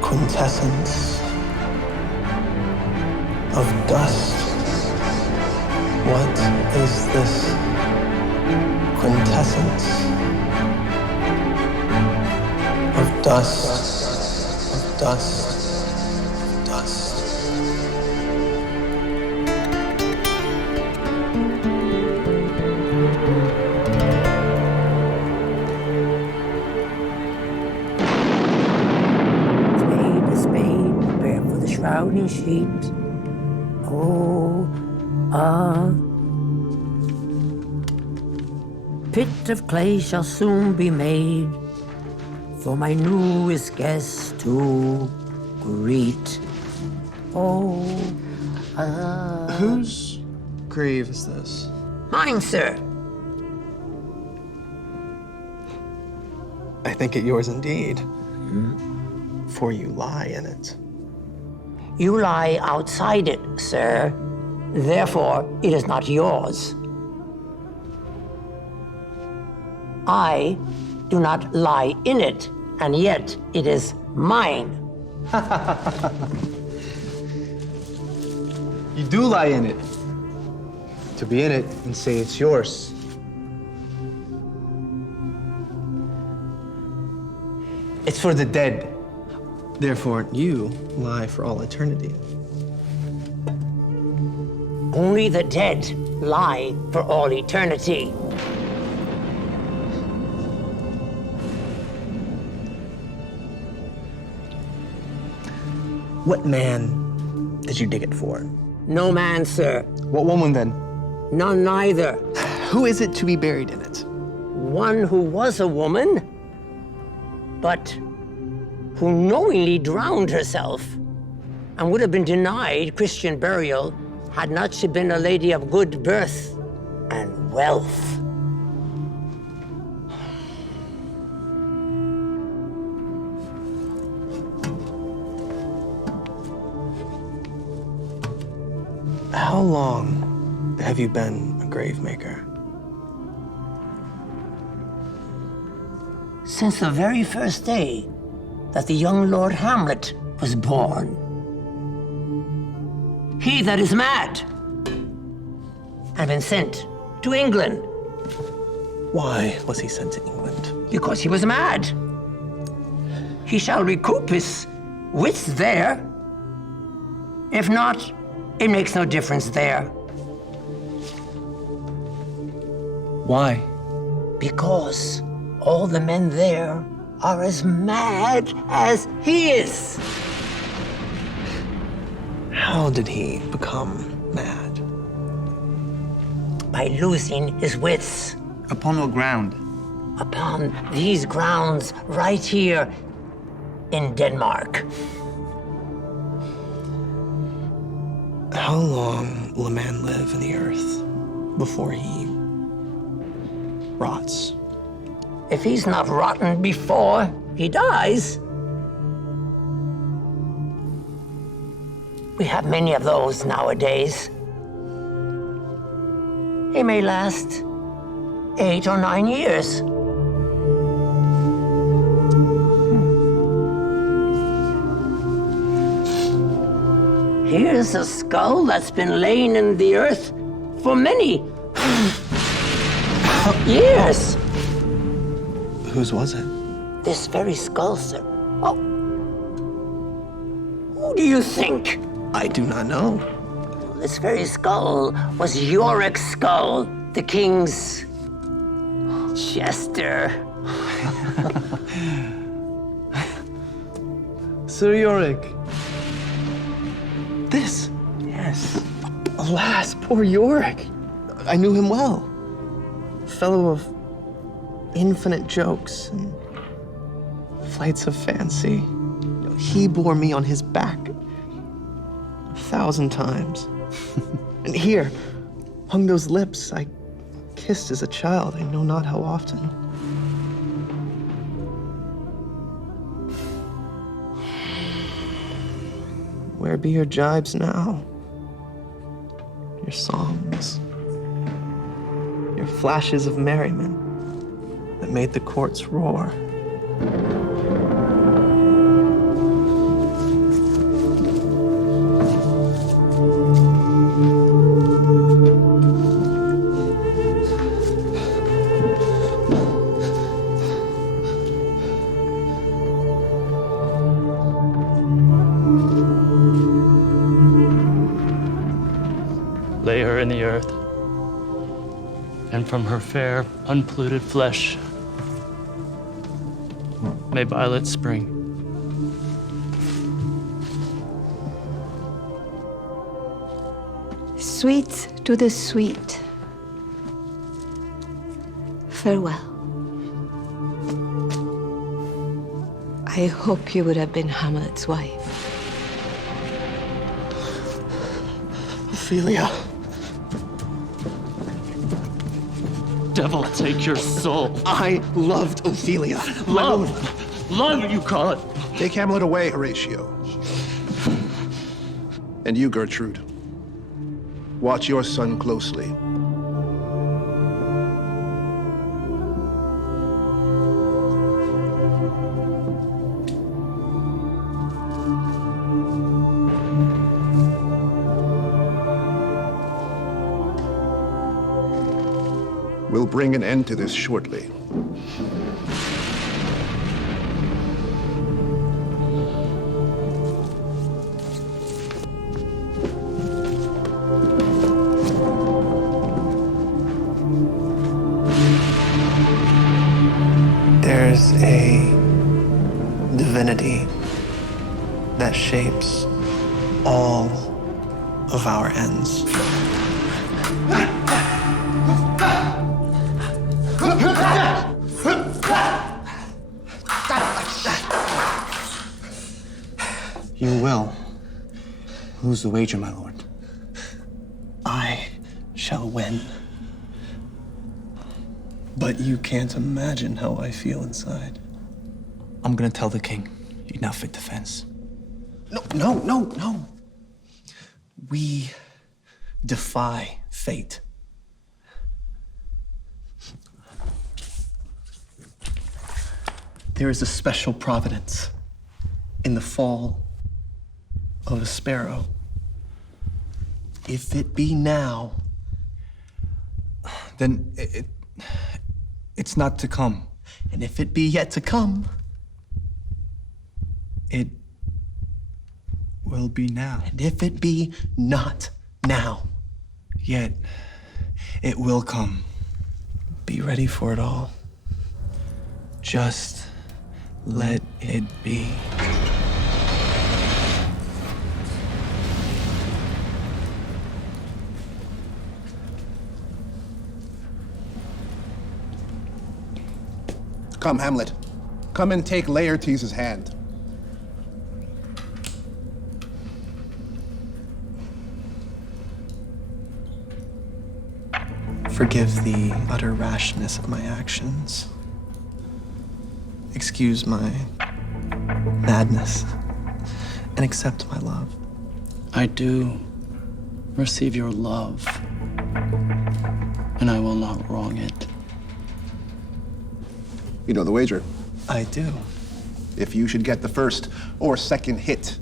quintessence of dust? What is this quintessence of dust, of dust, of dust? Shrouding sheet. Oh, a pit of clay shall soon be made for my newest guest to greet. Oh, Whose grave is this? Mine, sir. I think it yours indeed. For you lie in it. You lie outside it, sir. Therefore, it is not yours. I do not lie in it, and yet it is mine. You do lie in it. To be in it and say it's yours. It's for the dead. Therefore, you lie for all eternity. Only the dead lie for all eternity. What man did you dig it for? No man, sir. What woman, then? None neither. Who is it to be buried in it? One who was a woman, but who knowingly drowned herself and would have been denied Christian burial had not she been a lady of good birth and wealth. How long Have you been a grave maker? Since the very first day that the young Lord Hamlet was born. He that is mad had been sent to England. Why was he sent to England? Because he was mad. He shall recoup his wits there. If not, it makes no difference there. Why? Because all the men there are as mad as he is. How did he become mad? By losing his wits. Upon what ground? Upon these grounds right here in Denmark. How long will a man live in the earth before he rots? If he's not rotten before he dies. We have many of those nowadays. He may last 8 or 9 years. Here's a skull that's been laying in the earth for many years. Whose was it? This very skull, sir. Oh. Who do you think? I do not know. This very skull was Yorick's skull, the king's jester. Sir Yorick. This? Yes. Alas, poor Yorick. I knew him well. A fellow of infinite jokes and flights of fancy. He bore me on his back 1,000 times. And here, hung those lips I kissed as a child, I know not how often. Where be your jibes now? Your songs? Your flashes of merriment that made the courts roar? Lay her in the earth, and from her fair, unpolluted flesh may violets spring. Sweet to the sweet. Farewell. I hope you would have been Hamlet's wife. Ophelia. Devil take your soul. I loved Ophelia. Love! Love, you call it. Take Hamlet away, Horatio. And you, Gertrude. Watch your son closely. We'll bring an end to this shortly. There's a divinity that shapes all of our ends. You will. Who's the wager, my lord? I shall win. But you can't imagine how I feel inside. I'm gonna tell the king you're not fit to fence. No. We defy fate. There is a special providence in the fall of a sparrow. If it be now, then it's not to come. And if it be yet to come, it will be now. And if it be not now, yet it will come. Be ready for it all. Just let it be. Come, Hamlet. Come and take Laertes' hand. Forgive the utter rashness of my actions. Excuse my madness and accept my love. I do receive your love, and I will not wrong it. You know the wager. I do. If you should get the first or second hit,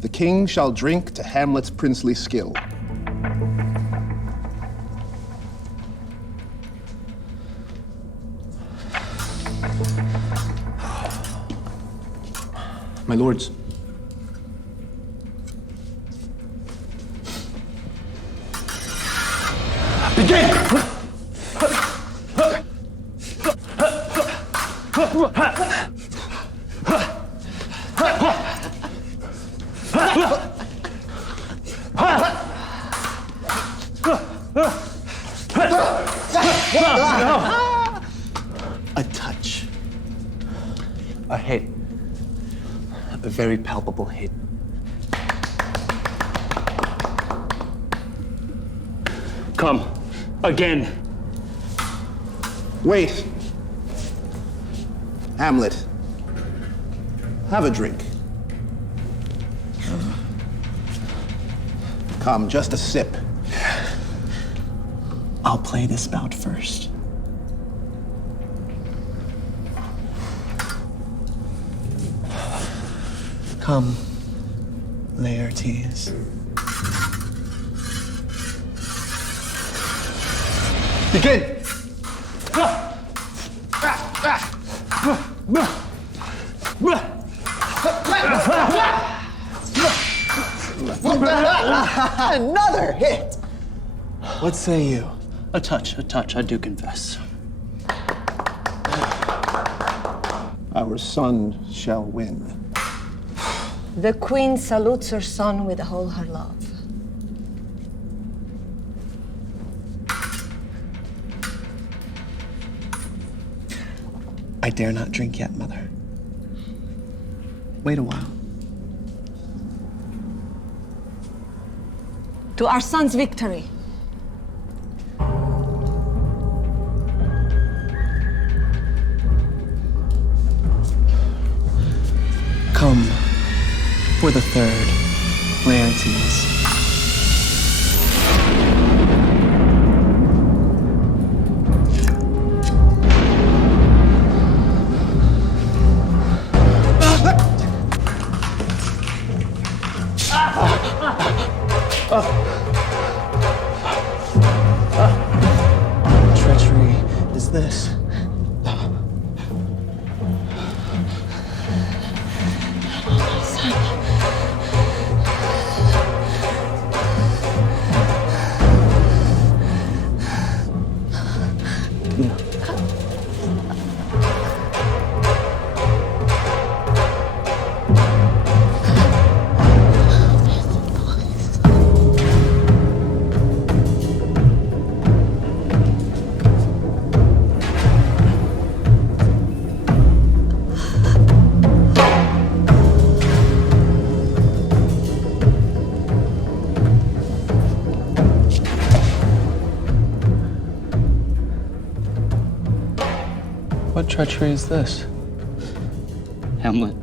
the king shall drink to Hamlet's princely skill. My lords. Begin! A touch. A hit. A very palpable hit. Come. Again. Wait. Hamlet. Have a drink. Come, just a sip. I'll play this bout first. Come, Laertes. Begin! Another hit! What say you? A touch, I do confess. Our son shall win. The queen salutes her son with all her love. I dare not drink yet, mother. Wait a while. To our son's victory. Come for the third, Laertes. Treachery is this? What treachery is this? Hamlet,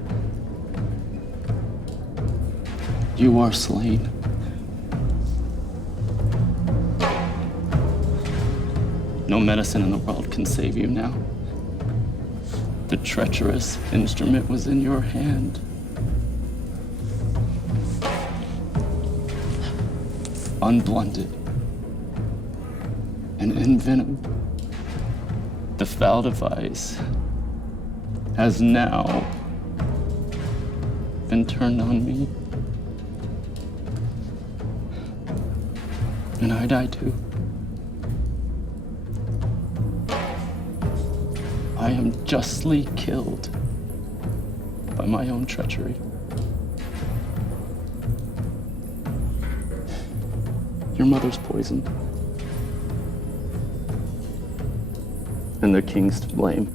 you are slain. No medicine in the world can save you now. The treacherous instrument was in your hand. Unblunted and envenomed, the foul device has now been turned on me. And I die too. I am justly killed by my own treachery. Your mother's poisoned. And the king's to blame.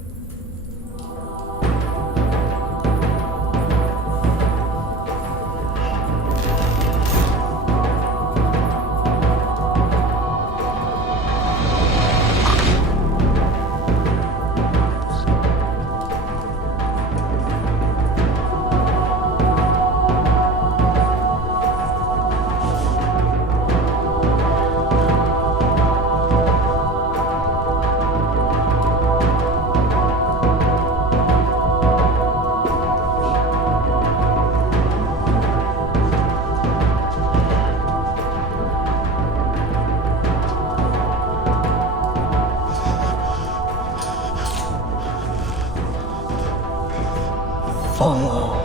Follow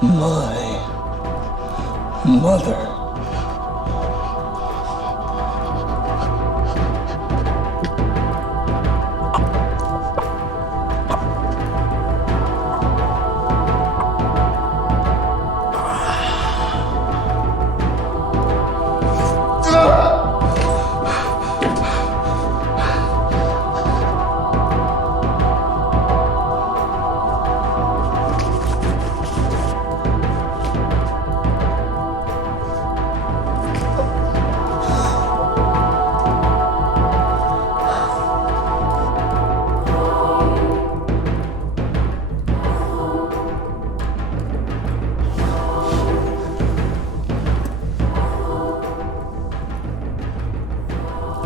my mother.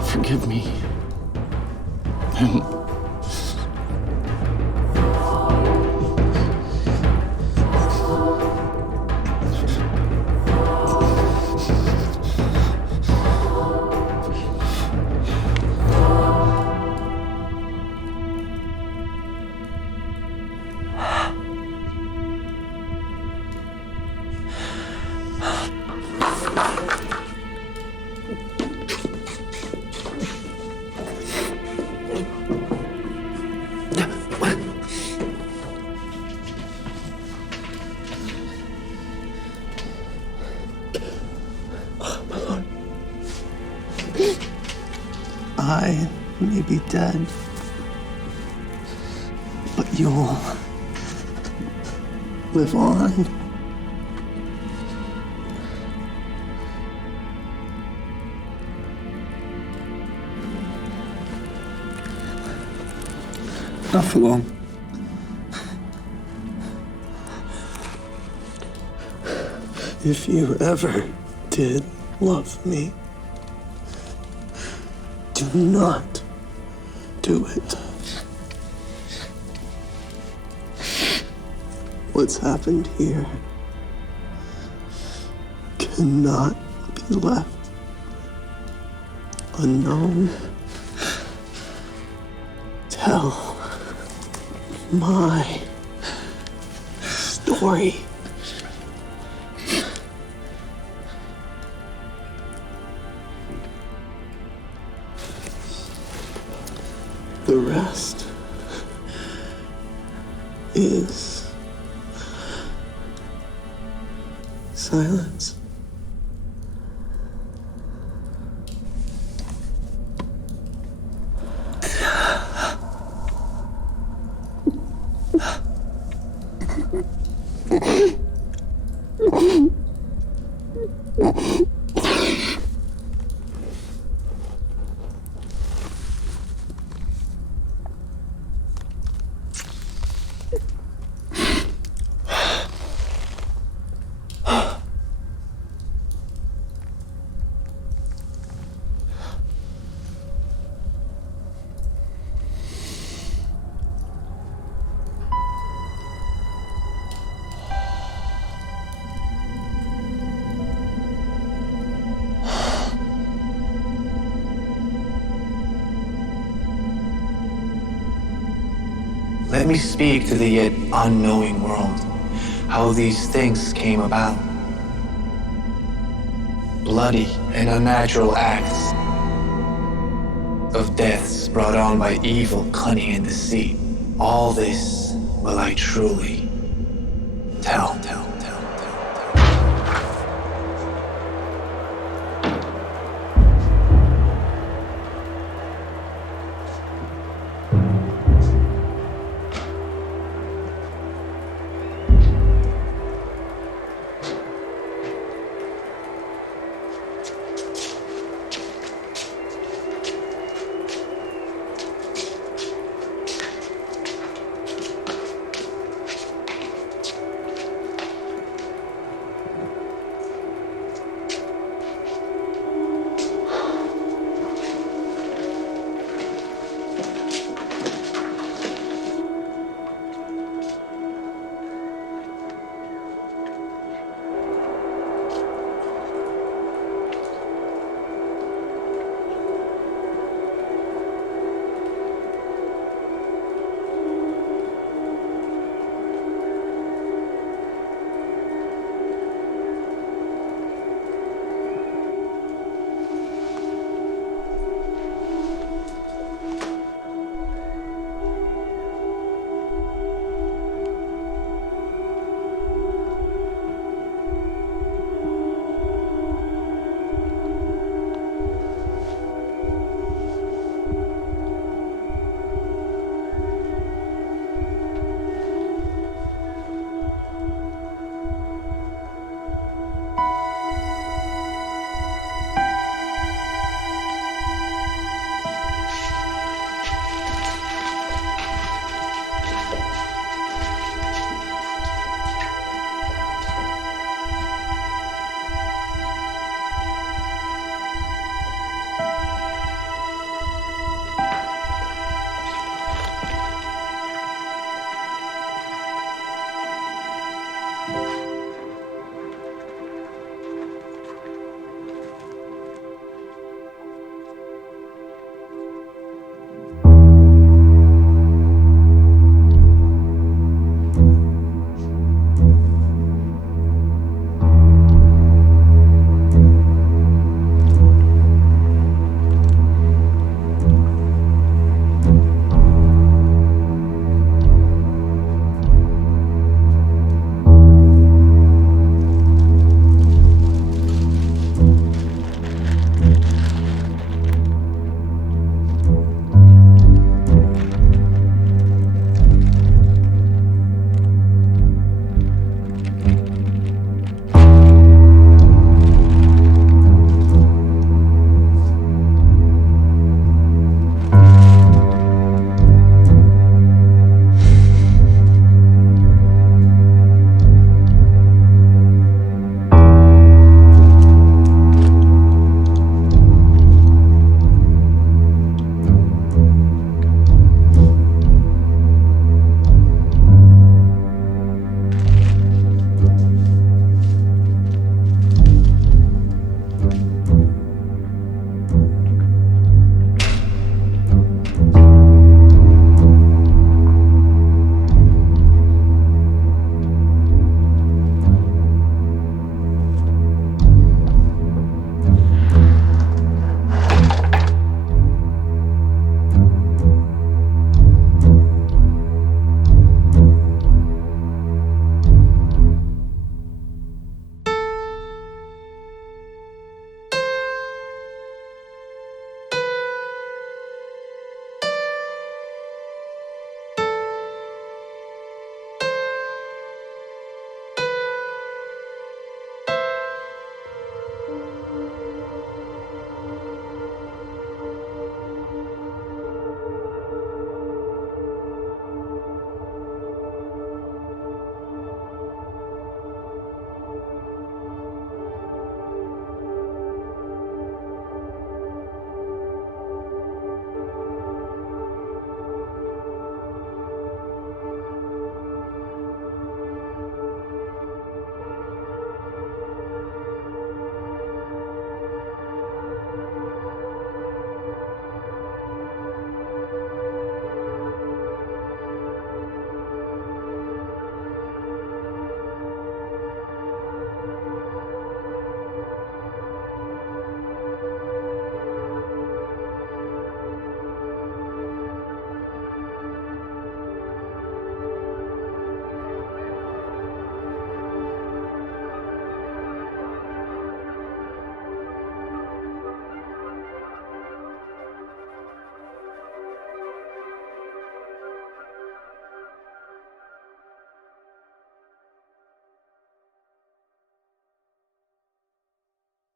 Forgive me. I may be dead, but you'll live on. Not for long. If you ever did love me, do not do it. What's happened here cannot be left unknown. Tell my story. The rest is silence. Let me speak to the yet unknowing world how these things came about. Bloody and unnatural acts of deaths brought on by evil, cunning, and deceit. All this will I truly tell.